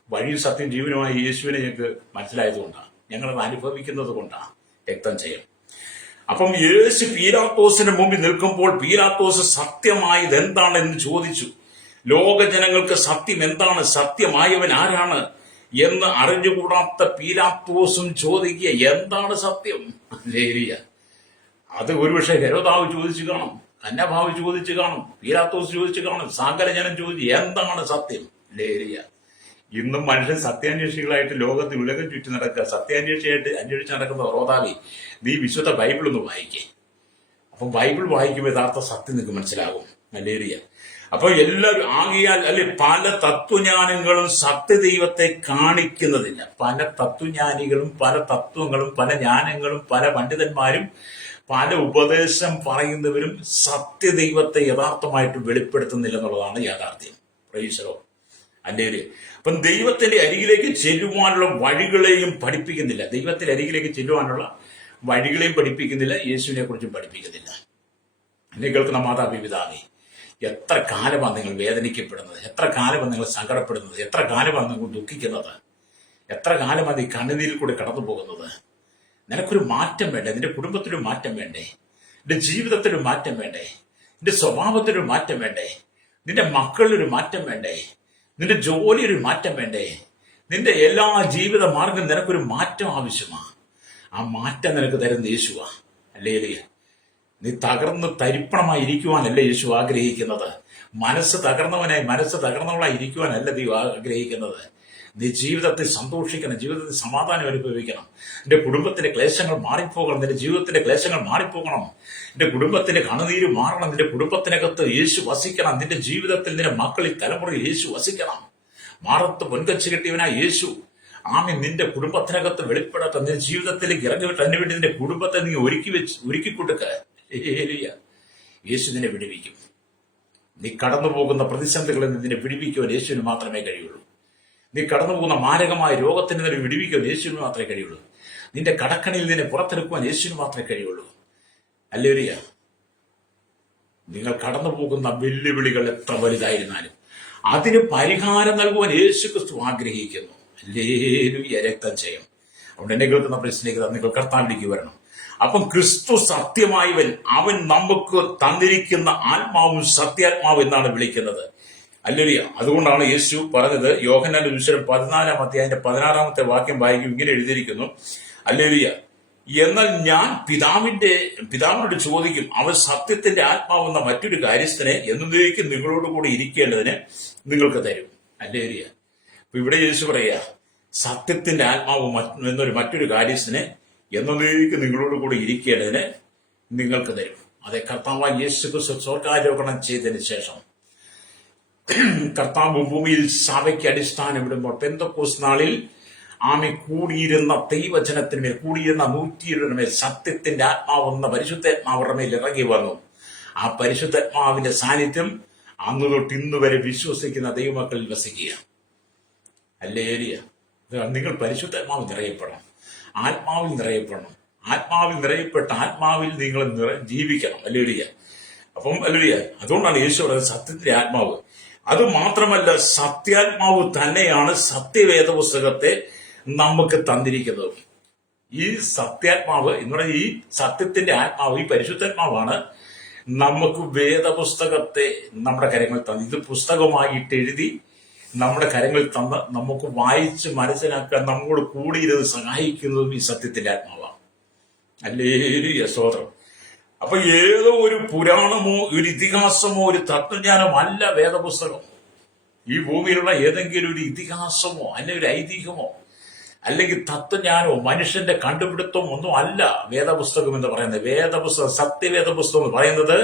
വഴിയിൽ സത്യം ജീവനുമായി യേശുവിനെ ഞങ്ങൾക്ക് മനസ്സിലായതുകൊണ്ടാണ്, ഞങ്ങളത് അനുഭവിക്കുന്നത് കൊണ്ടാണ്. രക്തം ചെയ്യൽ. അപ്പം യേശു പീലാത്തോസിന്റെ മുമ്പിൽ നിൽക്കുമ്പോൾ പീലാത്തോസ് സത്യമായത് എന്താണെന്ന് ചോദിച്ചു. ലോകജനങ്ങൾക്ക് സത്യം എന്താണ്, സത്യമായവൻ ആരാണ് എന്ന് അറിഞ്ഞുകൂടാത്ത പീലാത്തോസും ചോദിക്കുക, എന്താണ് സത്യം? ലേരിയ. അത് ഒരുപക്ഷെ ഹെരോദാവ് ചോദിച്ചു കാണും, കന്യാഭാവ് ചോദിച്ചു കാണും, പീലാത്തോസ് ചോദിച്ചു കാണും, സകല ജനം ചോദിച്ചു എന്താണ് സത്യം? ലേരിയ. ഇന്നും മനുഷ്യൻ സത്യാന്വേഷികളായിട്ട് ലോകത്തിൽ ഉലകം ചുറ്റി നടക്കുക. സത്യാന്വേഷിയായിട്ട് അന്വേഷിച്ച് നടക്കുന്ന ഹെരോദാവി, നീ വിശുദ്ധ ബൈബിൾ ഒന്ന് വായിക്കേ. അപ്പം ബൈബിൾ വായിക്കുമ്പോൾ യഥാർത്ഥ സത്യം നിങ്ങൾക്ക് മനസ്സിലാകും. മലേറിയ. അപ്പൊ എല്ലാവരും ആകിയാൽ പല തത്വജ്ഞാനങ്ങളും സത്യദൈവത്തെ കാണിക്കുന്നതില്ല. പല തത്വജ്ഞാനികളും പല തത്വങ്ങളും പല ജ്ഞാനങ്ങളും പല പണ്ഡിതന്മാരും പല ഉപദേശം പറയുന്നവരും സത്യദൈവത്തെ യഥാർത്ഥമായിട്ട് വെളിപ്പെടുത്തുന്നില്ല എന്നുള്ളതാണ് യാഥാർത്ഥ്യം. പ്രൈസലോ. അല്ലേര്. അപ്പം ദൈവത്തിന്റെ അരികിലേക്ക് ചെല്ലുവാനുള്ള വഴികളെയും പഠിപ്പിക്കുന്നില്ല. ദൈവത്തിന്റെ അരികിലേക്ക് ചെല്ലുവാനുള്ള വഴികളെയും പഠിപ്പിക്കുന്നില്ല, യേശുവിനെ കുറിച്ചും പഠിപ്പിക്കുന്നില്ല. എന്നെ കേൾക്കുന്ന മാതാപിതാവേ, എത്ര കാലമാണ് നിങ്ങൾ വേദനിക്കപ്പെടുന്നത്? എത്ര കാലമാണ് നിങ്ങൾ സങ്കടപ്പെടുന്നത്? എത്ര കാലമാണ് നിങ്ങൾ ദുഃഖിക്കുന്നത്? എത്ര കാലമാണ് ഈ കണ്ണുനീരിൽ കൂടി കടന്നു പോകുന്നത്? നിനക്കൊരു മാറ്റം വേണ്ടേ? നിന്റെ കുടുംബത്തിനൊരു മാറ്റം വേണ്ടേ? നിന്റെ ജീവിതത്തിനൊരു മാറ്റം വേണ്ടേ? നിന്റെ സ്വഭാവത്തിനൊരു മാറ്റം വേണ്ടേ? നിന്റെ മക്കളിലൊരു മാറ്റം വേണ്ടേ? നിന്റെ ജോലിയൊരു മാറ്റം വേണ്ടേ? നിന്റെ എല്ലാ ജീവിത മാർഗം നിനക്കൊരു മാറ്റം ആവശ്യമാണ്. ആ മാറ്റം നിനക്ക് തരുന്ന യേശുവാ. അല്ലേ? നീ തകർന്ന് തരിപ്പണമായി ഇരിക്കുവാനല്ല യേശു ആഗ്രഹിക്കുന്നത്. മനസ്സ് തകർന്നവളായി ഇരിക്കുവാനല്ല നീ ആഗ്രഹിക്കുന്നത്. നീ ജീവിതത്തിൽ സന്തോഷിക്കണം, ജീവിതത്തിൽ സമാധാനം അനുഭവിക്കണം. നിന്റെ കുടുംബത്തിന്റെ ക്ലേശങ്ങൾ മാറിപ്പോകണം, നിന്റെ ജീവിതത്തിന്റെ ക്ലേശങ്ങൾ മാറിപ്പോകണം. നിന്റെ കുടുംബത്തിന്റെ കണ്ണുനീര് മാറണം, നിന്റെ കുടുംബത്തിനകത്ത് യേശു വസിക്കണം. നിന്റെ ജീവിതത്തിൽ, നിന്റെ മക്കളിൽ, തലമുറയിൽ യേശു വസിക്കണം. മാറത്ത് പൊൻകച്ച് കെട്ടിയവനായ യേശു നിന്റെ കുടുംബത്തിനകത്ത് വെളിപ്പെടട്ടെ. നിന്റെ ജീവിതത്തിലേക്ക് ഇറങ്ങിവിട്ട് അതിനു വേണ്ടി നിന്റെ കുടുംബത്തെ നീ ഒരുക്കി കൊടുക്ക. യേശു നിന്നെ വിടുവിക്കും. നീ കടന്നു പോകുന്ന പ്രതിസന്ധികളിൽ നിന്ന് നിന്നെ വിടുവിക്കുവാൻ യേശുവിന് മാത്രമേ കഴിയുള്ളൂ. നീ കടന്നു പോകുന്ന മാരകമായ രോഗത്തിന് നിന്നെ വിടുവിക്കുവാൻ യേശുവിന് മാത്രമേ കഴിയുള്ളൂ. നിന്റെ കടക്കണിയിൽ നിന്നെ പുറത്തെടുക്കുവാൻ യേശുവിന് മാത്രമേ കഴിയുള്ളൂ. അല്ലേലിയ. നിങ്ങൾ കടന്നു പോകുന്ന വെല്ലുവിളികൾ എത്ര വലുതായിരുന്നാലും അതിന് പരിഹാരം നൽകുവാൻ യേശു ക്രിസ്തു ആഗ്രഹിക്കുന്നു. അല്ലേലുയ. രക്തം ചെയ്യും. അതുകൊണ്ട് എന്നെ കേൾക്കുന്ന പ്രശ്നേക്ക് നിങ്ങൾ കർത്താവിലേക്ക് വരണം. അപ്പം ക്രിസ്തു സത്യമായവൻ, അവൻ നമുക്ക് തന്നിരിക്കുന്ന ആത്മാവും സത്യാത്മാവ് എന്നാണ് വിളിക്കുന്നത്. അല്ലേലൂയ. അതുകൊണ്ടാണ് യേശു പറഞ്ഞത്, യോഹന്നാന്റെ സുവിശേഷം 14-ാം അധ്യായത്തിന്റെ 16-ാമത്തെ വാക്യം വായിക്കും. ഇങ്ങനെ എഴുതിയിരിക്കുന്നു, അല്ലേലൂയ, എന്നാൽ ഞാൻ പിതാവിനോട് ചോദിക്കും, അവൻ സത്യത്തിന്റെ ആത്മാവെന്ന മറ്റൊരു കാര്യസ്ഥനെ എന്നേക്കും നിങ്ങളോട് കൂടി ഇരിക്കേണ്ടതിന് നിങ്ങൾക്ക് തരും. അല്ലേലൂയ. അപ്പൊ ഇവിടെ യേശു പറയുക, സത്യത്തിന്റെ ആത്മാവ് എന്നൊരു മറ്റൊരു കാര്യസ്ഥനെ എന്നേക്കും നിങ്ങളോട് കൂടി ഇരിക്കേണ്ടതിന് നിങ്ങൾക്ക് തരും. അതെ, കർത്താവായ യേശു ക്രിസ്തു സ്വർഗ്ഗാരോഹണം ചെയ്തതിന് ശേഷം കർത്താവ് ഭൂമിയിൽ സഭയ്ക്ക് അടിസ്ഥാനം ഇടുമ്പോൾ പെന്തക്കോസ്ത് നാളിൽ കൂടിയിരുന്ന ദൈവജനത്തിന്മേൽ, കൂടിയിരുന്ന 120 മേൽ സത്യത്തിന്റെ ആത്മാവെന്ന പരിശുദ്ധാത്മാവരുടെ മേൽ ഇറങ്ങി വന്നു. ആ പരിശുദ്ധാത്മാവിന്റെ സാന്നിധ്യം അന്ന് തൊട്ട് ഇന്ന് വരെ വിശ്വസിക്കുന്ന ദൈവമക്കളിൽ വസിക്കുക. അല്ലേലിയ. നിങ്ങൾ പരിശുദ്ധാത്മാവ് നിറയപ്പെടണം, ആത്മാവിൽ നിറയപ്പെടണം. ആത്മാവിൽ നിറയപ്പെട്ട ആത്മാവിൽ നിങ്ങൾ ജീവിക്കണം. അല്ലേലിയ. അപ്പം അല്ലേലിയ. അതുകൊണ്ടാണ് യേശു പറയുന്നത് സത്യത്തിന്റെ ആത്മാവ്. അത് മാത്രമല്ല, സത്യാത്മാവ് തന്നെയാണ് സത്യവേദ പുസ്തകത്തെ നമുക്ക് തന്നിരിക്കുന്നത്. ഈ സത്യാത്മാവ് എന്ന് പറഞ്ഞാൽ ഈ സത്യത്തിന്റെ ആത്മാവ്, ഈ പരിശുദ്ധാത്മാവാണ് നമുക്ക് വേദപുസ്തകത്തെ നമ്മുടെ കരങ്ങളിൽ തന്നു. ഇത് പുസ്തകമായിട്ട് എഴുതി നമ്മുടെ കരങ്ങളിൽ തന്ന് നമുക്ക് വായിച്ച് മനസ്സിലാക്കാൻ നമ്മോട് കൂടിയിരുന്ന് സഹായിക്കുന്നതും ഈ സത്യത്തിന്റെ ആത്മാവാണ്. അല്ലേലൂയ. സ്തോത്രം. അപ്പൊ ഏതോ ഒരു പുരാണമോ ഒരു ഇതിഹാസമോ ഒരു തത്വജ്ഞാനമോ അല്ല വേദപുസ്തകം. ഈ ഭൂമിയിലുള്ള ഏതെങ്കിലും ഒരു ഇതിഹാസമോ അല്ലെങ്കിൽ ഒരു ഐതിഹ്യമോ അല്ലെങ്കിൽ തത്വജ്ഞാനമോ മനുഷ്യന്റെ കണ്ടുപിടുത്തമോ ഒന്നും അല്ല വേദപുസ്തകം എന്ന് പറയുന്നത്. വേദപുസ്തകം, സത്യവേദ പുസ്തകം എന്ന് പറയുന്നത്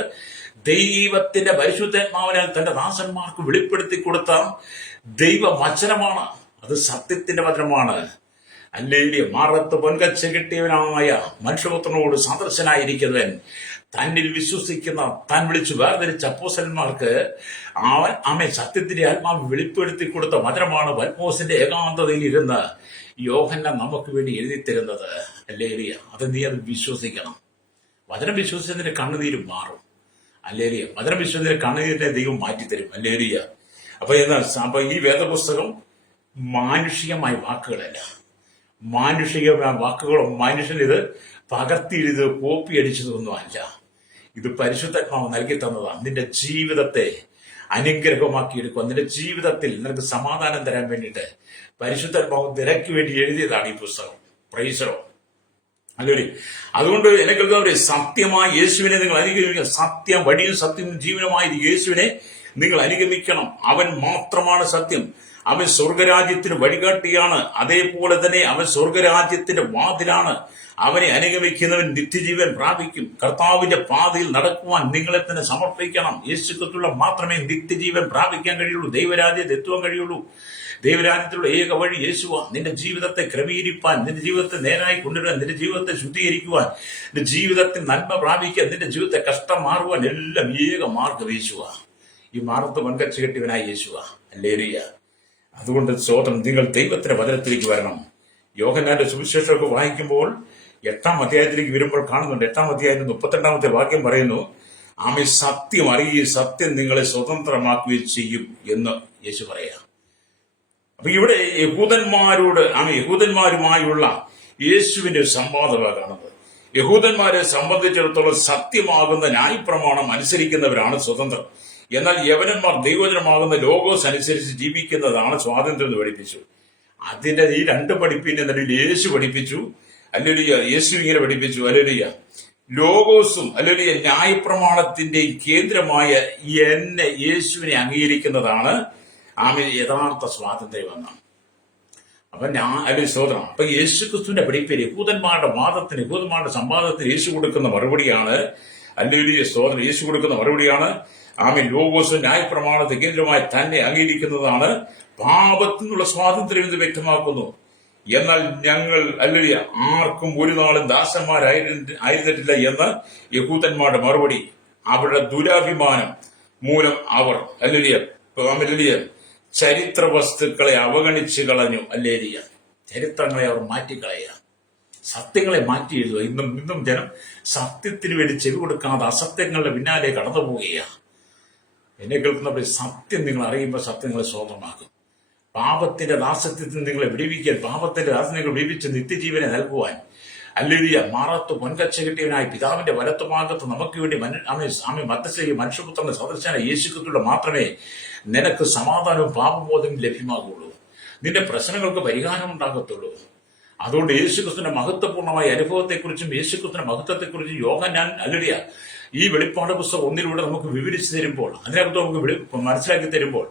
ദൈവത്തിന്റെ പരിശുദ്ധാത്മാവിനാൽ തന്റെ ദാസന്മാർക്ക് വെളിപ്പെടുത്തി കൊടുത്ത ദൈവവചനമാണ്. അത് സത്യത്തിന്റെ വചനമാണ്. അല്ലേലൂയ. മാറത്ത് പൊൻകച്ച കിട്ടിയവനായ മനുഷ്യപുത്രനോട് സദൃശനായിരിക്കുന്നവൻ, തന്നിൽ വിശ്വസിക്കുന്ന, താൻ വിളിച്ചു വേർതിരിച്ച അപ്പോസ്തലന്മാർക്ക് അവൻ സത്യത്തിന്റെ ആത്മാവ് വെളിപ്പെടുത്തി കൊടുത്ത വചനമാണ് പത്മോസിന്റെ ഏകാന്തതയിൽ ഇരുന്ന് യോഹന്നാൻ നമുക്ക് വേണ്ടി എഴുതി തരുന്നത്. അല്ലേലൂയ. അത് നീ അത് വിശ്വസിക്കണം. വചനം വിശ്വസിച്ചതിന്റെ കണ്ണുനീര് മാറും. അല്ലേലൂയ. വചനം വിശ്വസിച്ചതിന്റെ കണ്ണുനീരിനെ ദൈവം മാറ്റിത്തരും. അല്ലേലൂയ. അപ്പൊ ഈ വേദപുസ്തകം മാനുഷികമായ വാക്കുകളല്ല, മാനുഷികമായ വാക്കുകളോ മനുഷ്യനിത് പകർത്തിയെഴുത് കോപ്പി അടിച്ചതൊന്നും അല്ല. ഇത് പരിശുദ്ധാത്മാവ് നൽകി തന്നതാണ്. നിന്റെ ജീവിതത്തെ അനുഗ്രഹമാക്കിയെടുക്കുക. നിന്റെ ജീവിതത്തിൽ നിനക്ക് സമാധാനം തരാൻ വേണ്ടിയിട്ട് പരിശുദ്ധാത്മാവ് നിനക്ക് വേണ്ടി എഴുതിയതാണ് ഈ പുസ്തകം. Praise the Lord. അല്ലേ? അതുകൊണ്ട് എനിക്ക് സത്യമായ യേശുവിനെ നിങ്ങൾ അനുഗമിക്കണം. സത്യം, വഴിയും സത്യവും ജീവനുമായ യേശുവിനെ നിങ്ങൾ അനുഗമിക്കണം. അവൻ മാത്രമാണ് സത്യം. അവൻ സ്വർഗരാജ്യത്തിന് വഴികാട്ടിയാണ്. അതേപോലെ തന്നെ അവൻ സ്വർഗരാജ്യത്തിന്റെ വാതിലാണ്. അവനെ അനുഗമിക്കുന്നവൻ നിത്യജീവൻ പ്രാപിക്കും. കർത്താവിന്റെ പാതയിൽ നടക്കുവാൻ നിങ്ങളെ തന്നെ സമർപ്പിക്കണം. യേശുക്രിസ്തുവിൽ മാത്രമേ നിത്യജീവൻ പ്രാപിക്കാൻ കഴിയുള്ളൂ, ദൈവരാജ്യത്തിൽ എത്തുവാൻ കഴിയുള്ളൂ. ദൈവരാജ്യത്തിലുള്ള ഏക വഴി യേശുവാ. നിന്റെ ജീവിതത്തെ ക്രമീകരിപ്പാൻ, നിന്റെ ജീവിതത്തെ നേരായി കൊണ്ടുവരാൻ, നിന്റെ ജീവിതത്തെ ശുദ്ധീകരിക്കുവാൻ, നിന്റെ ജീവിതത്തിൽ നന്മ പ്രാപിക്കാൻ, നിന്റെ ജീവിതത്തെ കഷ്ടം മാറുവാൻ എല്ലാം ഏക മാർഗം യേശുവാ. ഈ മാർഗത്ത് മുൻകച്ച കെട്ടിയവനായ യേശുവാ. ഹല്ലേലൂയ. അതുകൊണ്ട് സ്തോത്രം. നിങ്ങൾ ദൈവത്തിന്റെ വചനത്തിലേക്ക് വരണം. യോഹന്നാന്റെ സുവിശേഷമൊക്കെ വായിക്കുമ്പോൾ 8-ാം അധ്യായത്തിലേക്ക് വരുമ്പോൾ കാണുന്നുണ്ട്. 8-ാം അധ്യായത്തിൽ 32-ാമത്തെ വാക്യം പറയുന്നു, സത്യം അറിയുകയും സത്യം നിങ്ങളെ സ്വതന്ത്രമാക്കുകയും ചെയ്യും എന്ന് യേശു പറയാം. അപ്പൊ ഇവിടെ യഹൂദന്മാരുമായുള്ള യേശുവിന്റെ ഒരു സംവാദമാണ് കാണുന്നത്. യഹൂദന്മാരെ സംബന്ധിച്ചിടത്തോളം സത്യമാകുന്ന ന്യായപ്രമാണം അനുസരിക്കുന്നവരാണ് സ്വതന്ത്രം. എന്നാൽ യവനന്മാർ ദൈവജനമാകുന്ന ലോഗോസ് അനുസരിച്ച് ജീവിക്കുന്നതാണ് സ്വാതന്ത്ര്യം എന്ന് പഠിപ്പിച്ചു. അതിന്റെ ഈ രണ്ട് പഠിപ്പിന്റെ നടുവിൽ യേശു പഠിപ്പിച്ചു, ഹല്ലേലൂയ. യേശു ഇങ്ങനെ പഠിപ്പിച്ചു, ഹല്ലേലൂയ. ലോഗോസും ഹല്ലേലൂയ ന്യായപ്രമാണത്തിന്റെ കേന്ദ്രമായ യേശുവിനെ അംഗീകരിക്കുന്നതാണ് യഥാർത്ഥ സ്വാതന്ത്ര്യം എന്നാണ്. അപ്പൊ സ്തോത്രം. അപ്പൊ യേശു ക്രിസ്തുവിന്റെ പഠിപ്പിൽ യഹൂദന്മാരുടെ സംവാദത്തിന് യേശു കൊടുക്കുന്ന മറുപടിയാണ്, ഹല്ലേലൂയ സ്തോത്രം. യേശു കൊടുക്കുന്ന മറുപടിയാണ് ലോഗോസും ന്യായപ്രമാണത്തെ കേന്ദ്രമായി തന്നെ അംഗീകരിക്കുന്നതാണ് പാപത്തിൽ നിന്നുള്ള സ്വാതന്ത്ര്യം എന്ന് വ്യക്തമാക്കുന്നു. എന്നാൽ ഞങ്ങൾ ഹല്ലേലൂയ ആർക്കും ഒരു നാളും ദാസന്മാരായിരുന്നിട്ടില്ല എന്ന് യഹൂദന്മാരുടെ മറുപടി. അവരുടെ ദുരഭിമാനം മൂലം അവർ ഹല്ലേലൂയ ചരിത്ര വസ്തുക്കളെ അവഗണിച്ചു കളഞ്ഞു. ഹല്ലേലൂയ. ചരിത്രങ്ങളെ അവർ മാറ്റിക്കളയുക, സത്യങ്ങളെ മാറ്റി എഴുതുക. ഇന്നും ജനം സത്യത്തിന് വേണ്ടി ചെവി കൊടുക്കാതെ അസത്യങ്ങളുടെ പിന്നാലെ കടന്നു പോവുകയാണ്. എന്നെ കേൾക്കുന്നവർ, സത്യം നിങ്ങൾ അറിയുമ്പോൾ സത്യം നിങ്ങളെ സ്വതന്ത്രമാക്കും. പാപത്തിന്റെ ദാസത്യത്തിൽ നിങ്ങളെ വിടിവിക്കാൻ, പാപത്തിന്റെ ദാസനങ്ങൾ വിടിവിച്ച് നിത്യജീവനെ നൽകുവാൻ, ഹല്ലേലൂയ, മാറാത്ത പൊൻകച്ച കിട്ടിയവനായി പിതാവിന്റെ വലത്തുഭാഗത്ത് നമുക്ക് വേണ്ടി മധ്യസ്ഥ മനുഷ്യപുത്രന്റെ സദൃശനായ യേശുക്രിസ്തുവിലൂടെ മാത്രമേ നിനക്ക് സമാധാനവും പാപബോധവും ലഭ്യമാകുള്ളൂ. നിന്റെ പ്രശ്നങ്ങൾക്ക് പരിഹാരം ഉണ്ടാകത്തുള്ളൂ. അതുകൊണ്ട് യേശുക്രിസ്തുവിന്റെ മഹത്വപൂർണ്ണമായ അനുഭവത്തെക്കുറിച്ചും യേശുക്രിസ്തുവിന്റെ മഹത്വത്തെക്കുറിച്ചും യോഹന്നാൻ ഹല്ലേലൂയ ഈ വെളിപ്പാട് പുസ്തകം 1 നമുക്ക് വിവരിച്ചു തരുമ്പോൾ, അതിനകത്ത് നമുക്ക് മനസ്സിലാക്കി തരുമ്പോൾ,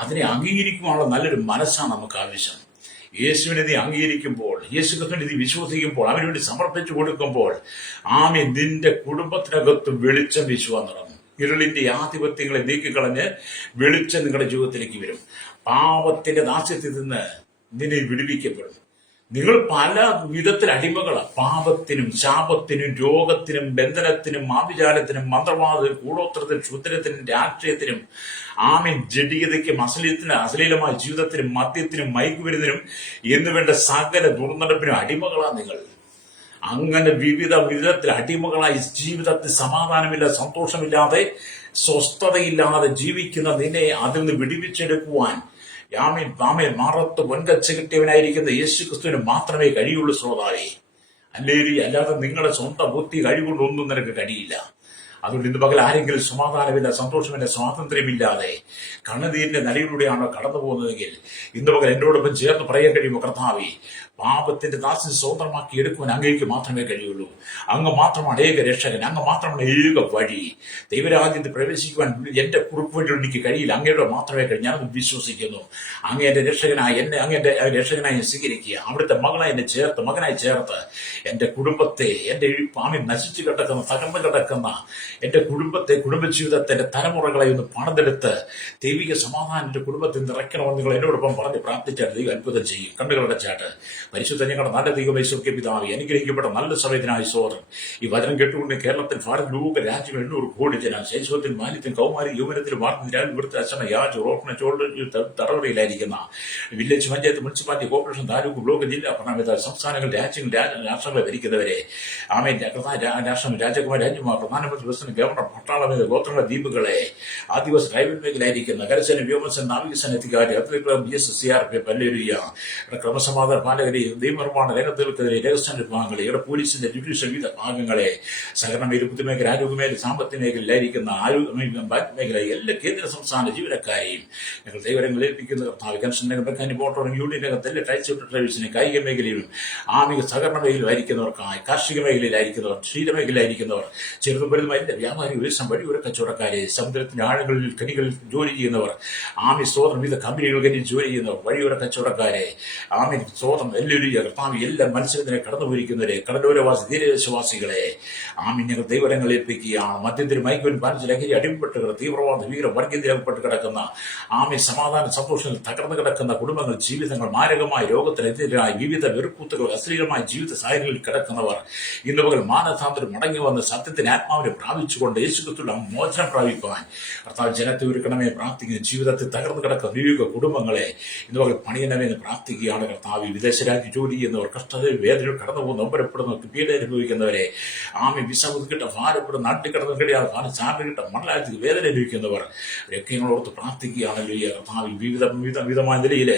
അതിനെ അംഗീകരിക്കുവാനുള്ള നല്ലൊരു മനസ്സാണ് നമുക്ക് ആവശ്യം. യേശുവിനെ നീ അംഗീകരിക്കുമ്പോൾ, യേശുക്രിസ്തുവിനെ നീ വിശ്വസിക്കുമ്പോൾ, അവന് വേണ്ടി സമർപ്പിച്ചു കൊടുക്കുമ്പോൾ, നിന്റെ കുടുംബത്തിനകത്ത് വെളിച്ചം വീശുവാൻ തുടങ്ങും. ഇരുളിന്റെ ആധിപത്യങ്ങളെ നീക്കിക്കളഞ്ഞ് വെളിച്ചം നിങ്ങളുടെ ജീവിതത്തിലേക്ക് വരും. പാപത്തിന്റെ ദാസ്യത്തിൽ നിന്ന് നിന്നെ വിടുവിക്കപ്പെടും. നിങ്ങൾ പല വിധത്തിൽ അടിമകളാണ്. പാപത്തിനും ശാപത്തിനും രോഗത്തിനും ബന്ധനത്തിനും ആഭിചാരത്തിനും മന്ത്രവാദത്തിനും കൂടോത്രത്തിനും ക്ഷുദ്രത്തിനും രാഷ്ട്രീയത്തിനും ജഡികതയ്ക്കും അശ്ലീലമായ ജീവിതത്തിനും മദ്യത്തിനും മയക്കുമരുന്നിനും എന്നുവേണ്ട സകല ദുർനടപ്പിനും അടിമകളാണ് നിങ്ങൾ. അങ്ങനെ വിവിധ വിധത്തിൽ അടിമകളായി ജീവിതത്തിൽ സമാധാനമില്ല, സന്തോഷമില്ലാതെ, സ്വസ്ഥതയില്ലാതെ ജീവിക്കുന്ന നിന്നെ അതിൽ നിന്ന് വിടുവിച്ചെടുക്കുവാൻ മാറത്ത് പൊൻകച്ച കിട്ടിയവനായിരിക്കുന്ന യേശു ക്രിസ്തുവിന് മാത്രമേ കഴിയുള്ളൂ. ശ്രോതാവേ, അല്ലാതെ നിങ്ങളുടെ സ്വന്തം ബുദ്ധി കഴിവുകൊണ്ടൊന്നും നിനക്ക് കഴിയില്ല. അതുകൊണ്ട് ഇന്ന് പകൽ ആരെങ്കിലും സമാധാനമില്ല, സന്തോഷമില്ല, സ്വാതന്ത്ര്യമില്ലാതെ കണ്ണുനീരിന്റെ നടിയിലൂടെയാണോ കടന്നു പോകുന്നതെങ്കിൽ ഇന്ന് പകൽ എന്നോടൊപ്പം ചേർന്ന് പറയാൻ കഴിയുമോ, കർത്താവേ, പാപത്തിന്റെ ദാസ്യം സ്വതന്ത്രമാക്കി എടുക്കുവാൻ അങ്ങേക്ക് മാത്രമേ കഴിയുള്ളൂ. അങ്ങ് മാത്രമാണ് ഏക രക്ഷകൻ, അങ്ങ് മാത്രമാണ് ഏക വഴി. ദൈവരാജ്യത്തിൽ പ്രവേശിക്കുവാൻ എന്റെ കുറുക്ക് വഴി എനിക്ക് കഴിയില്ല, അങ്ങയുടെ മാത്രമേ കഴിയും. ഞാനത് വിശ്വസിക്കുന്നു. അങ്ങ് എന്റെ അങ്ങയുടെ രക്ഷകനായി സ്വീകരിക്കുക. അവിടുത്തെ മകനായി ചേർത്ത് എന്റെ കുടുംബത്തെ, എന്റെ നശിച്ചു കിടക്കുന്ന, തകർന്നു കിടക്കുന്ന എന്റെ കുടുംബജീവിതത്തെ, എന്റെ തലമുറകളെ ഒന്ന് പണിതെടുത്ത് ദൈവിക സമാധാനം എന്റെ കുടുംബത്തിൽ നിറയ്ക്കണമെന്ന് നിങ്ങൾ എന്നോടൊപ്പം പറഞ്ഞ് പ്രാർത്ഥിച്ചാൽ ദൈവം അത്ഭുതം ചെയ്യും. കണ്ണുകളുടെ ചാട്ട് പരിശുദ്ധ ഞങ്ങളുടെ നല്ല ദൈവമേശ്വരക്കെ പിതാവ്, അനുഗ്രഹിക്കപ്പെട്ട നല്ല സമയത്തിനായി സ്തോത്രം. ഈ വചനം കേട്ടുകൊണ്ട് കേരളത്തിൽ, ഭാരത, ലോക രാജ്യങ്ങൾ 800 കോടി ജനം ശൈശവത്തിൽ, മാലിന്യം, കൗമാരി, യൗവനത്തിൽ വാർത്ത ഇവിടുത്തെ അച്ഛന യാച് റോപ്പണ തറവറയിലായിരിക്കുന്ന village panchayat, municipality, corporation, taluk, block, ജില്ലാ ഭരണ സംസ്ഥാനങ്ങൾ, രാഷ്ട്രങ്ങളെ ഭരിക്കുന്നവരെ, രാജകുമാർ, രാജ്യമാർ, പ്രധാനമന്ത്രി, പ്രസിഡന്റ്, ഗവർണർ, പട്ടാളമേഖല, ഗോത്രങ്ങളെ, ദ്വീപുകളെ, ആദിവാസി ട്രൈബൽ മേഖലയായിരിക്കുന്ന കരസേന, വ്യോമസേന, നാവികസേന അധികാരി, അത്ലറ്റ്, BSS, CRPF, ക്രമസമാധാന പാലകരെ, നിയമനിർമ്മാണ രംഗത്തിൽക്കെതിരെ രഹസ്യ വിഭാഗങ്ങളെ, ഇവിടെ പോലീസിന്റെ ജുഡീഷ്യൽ വിവിധ ഭാഗങ്ങളെ, സഹകരണ മേഖല, പൊതുമേഖല, ആരോഗ്യ മേഖല, സാമ്പത്തിക മേഖലയിലായിരിക്കുന്ന ബാങ്ക് മേഖല, എല്ലാ കേന്ദ്ര സംസ്ഥാന ജീവനക്കാരെയും ഞങ്ങൾ ദൈവരങ്ങൾ ഏൽപ്പിക്കുന്ന കർത്താവ്. കൺസ്ട്രക്ഷൻ രംഗം, മെക്കാനിക്, മോട്ടോർ യൂണിയൻ രംഗത്ത്, ടൈപ്പ് ഡ്രൈവേഴ്സിനെ, കായിക മേഖലയിലും സഹകരണ മേഖലയിലായിരിക്കുന്നവർക്കായി, കാർഷിക മേഖലയിലായിരിക്കുന്നവർ, ക്ഷീരമേഖലയിലായിരിക്കുന്നവർ, ചെറുതും വലുതുമായ വ്യാപാരി, വ്യവസായം, വഴിയോര കച്ചവടക്കാരെ, സമുദ്രത്തിന്റെ ആഴങ്ങളിൽ ഖനികളിൽ ജോലി ചെയ്യുന്നവർ, സ്തോത്രം, വിവിധ കമ്പനികളിൽ ജോലി ചെയ്യുന്നവർ, വഴിയോര കച്ചവടക്കാരെ, സ്തോത്രം, കർത്താവ്, എല്ലാ മത്സരത്തിനെ കടന്നുപോയിരിക്കുന്നവരെ, കടലോരവാസി, തീരദേശവാസികളെ ഞങ്ങൾ ദൈവരങ്ങൾ ഏൽപ്പിക്കുകയാണ്. മദ്യത്തിന്, മയക്കുവിനും, ലഹരി അടിമപ്പെട്ട് തീവ്രവാദ വർഗീയതയിൽപ്പെട്ട് കിടക്കുന്ന സമാധാന സന്തോഷത്തിൽ തകർന്നു കിടക്കുന്ന കുടുംബങ്ങൾ, ജീവിതങ്ങൾ, മാരകമായ രോഗത്തിനെതിരായ വിവിധ വെറുക്കൂത്തുകൾ, അശ്ലീലമായ ജീവിത സാഹചര്യങ്ങളിൽ കിടക്കുന്നവർ ഇന്ന് പകൽ മാനസാന്തരം മടങ്ങി വന്ന് സത്യത്തിന് ആത്മാവിനെ പ്രാപിച്ചു പ്രാപിച്ചുകൊണ്ട് യേശുക്രിസ്തുവിന്റെ മോചനം പ്രാപിക്കുവാൻ കർത്താവ് ജനത്തെ ഒരുക്കണമേ പ്രാർത്ഥിക്കുന്നു. ജീവിതത്തിൽ തകർന്നു കിടക്കുന്ന വിവിധ കുടുംബങ്ങളെ ഇന്ന് പകൽ പണിയണമേ എന്ന് പ്രാർത്ഥിക്കുകയാണ് കർത്താവ്. വിദേശ രാജ്യ ജോലി ചെയ്യുന്നവർ, കഷ്ടതയിൽ വേദനയിൽ കടന്നു പോകുന്ന ഒമ്പരപ്പെടുന്നവർക്ക് പീഡ അനുഭവിക്കുന്നവരെ, ആമി വിസ കിട്ട ഭാരപ്പെടുന്ന നാട്ടിൽ കിടന്നു കഴിയാതെ സാറിന് കിട്ട മണ്ഡലത്തിൽ വേദന അനുഭവിക്കുന്നവർ അവരൊക്കെ ഞങ്ങളോർത്ത് പ്രാർത്ഥിക്കുകയാണല്ലോ. കർത്താവ് വിവിധമായ നിലയിൽ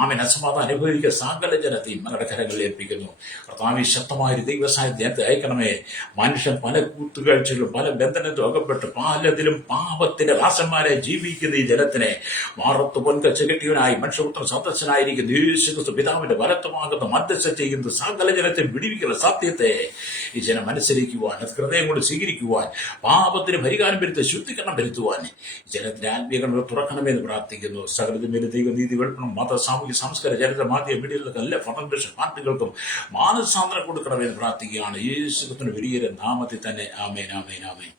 ആമൻ അസമാധാനം അനുഭവിക്കുക സകല ജനത്തെയും ഞങ്ങളുടെ കരങ്ങളിൽ ഏൽപ്പിക്കുന്നു. കർത്താവ് ശക്തമായ ഒരു ദൈവസാന്നിധ്യത്തെ അയക്കണമേ. മനുഷ്യൻ പല കൂത്തുകാഴ്ചകളും പല ബന്ധനത്തിലും അകപ്പെട്ട് പലതിലും പാപത്തിന്റെ ദാസന്മാരെ ജീവിക്കുന്ന ഈ ജനത്തിനെ മാറത്ത് പൊൻകച്ച കെട്ടിയവനായി മനുഷ്യപുത്രൻ സദസ്യനായിരിക്കുന്ന യേശുക്രിസ്തു പിതാവിന്റെ വലത്തുമാകുന്ന മധ്യസ്ഥ ചെയ്യുന്ന സകല ജനത്തെ വിടിവിക്കുന്ന സത്യത്തെ ഈ ജനം മനസ്സിലാക്കുവാൻ, അത് ഹൃദയം കൊണ്ട് സ്വീകരിക്കുവാൻ, പാപത്തിന് പരിഹാരം വരുത്തി ശുദ്ധീകരണം വരുത്തുവാൻ ഈ ജനത്തിന്റെ ആത്മീയങ്ങൾ തുറക്കണമെന്ന് പ്രാർത്ഥിക്കുന്നു. സകലത്തിന്മേലും ദൈവനീതി വെളുപ്പണം. മത സാമൂഹ്യ സംസ്കാര ചരിത്ര മാധ്യമ മീഡിയകൾക്കും എല്ലാ ഫണ്ടമെന്റൽ പാർട്ടികൾക്കും മാനസാന്തരം കൊടുക്കണമെന്ന് പ്രാർത്ഥിക്കുകയാണ് യേശുക്രിസ്തുവിന്റെ വലിയ നാമത്തിൽ തന്നെ. ആമേൻ, ആമേൻ, ആമേൻ.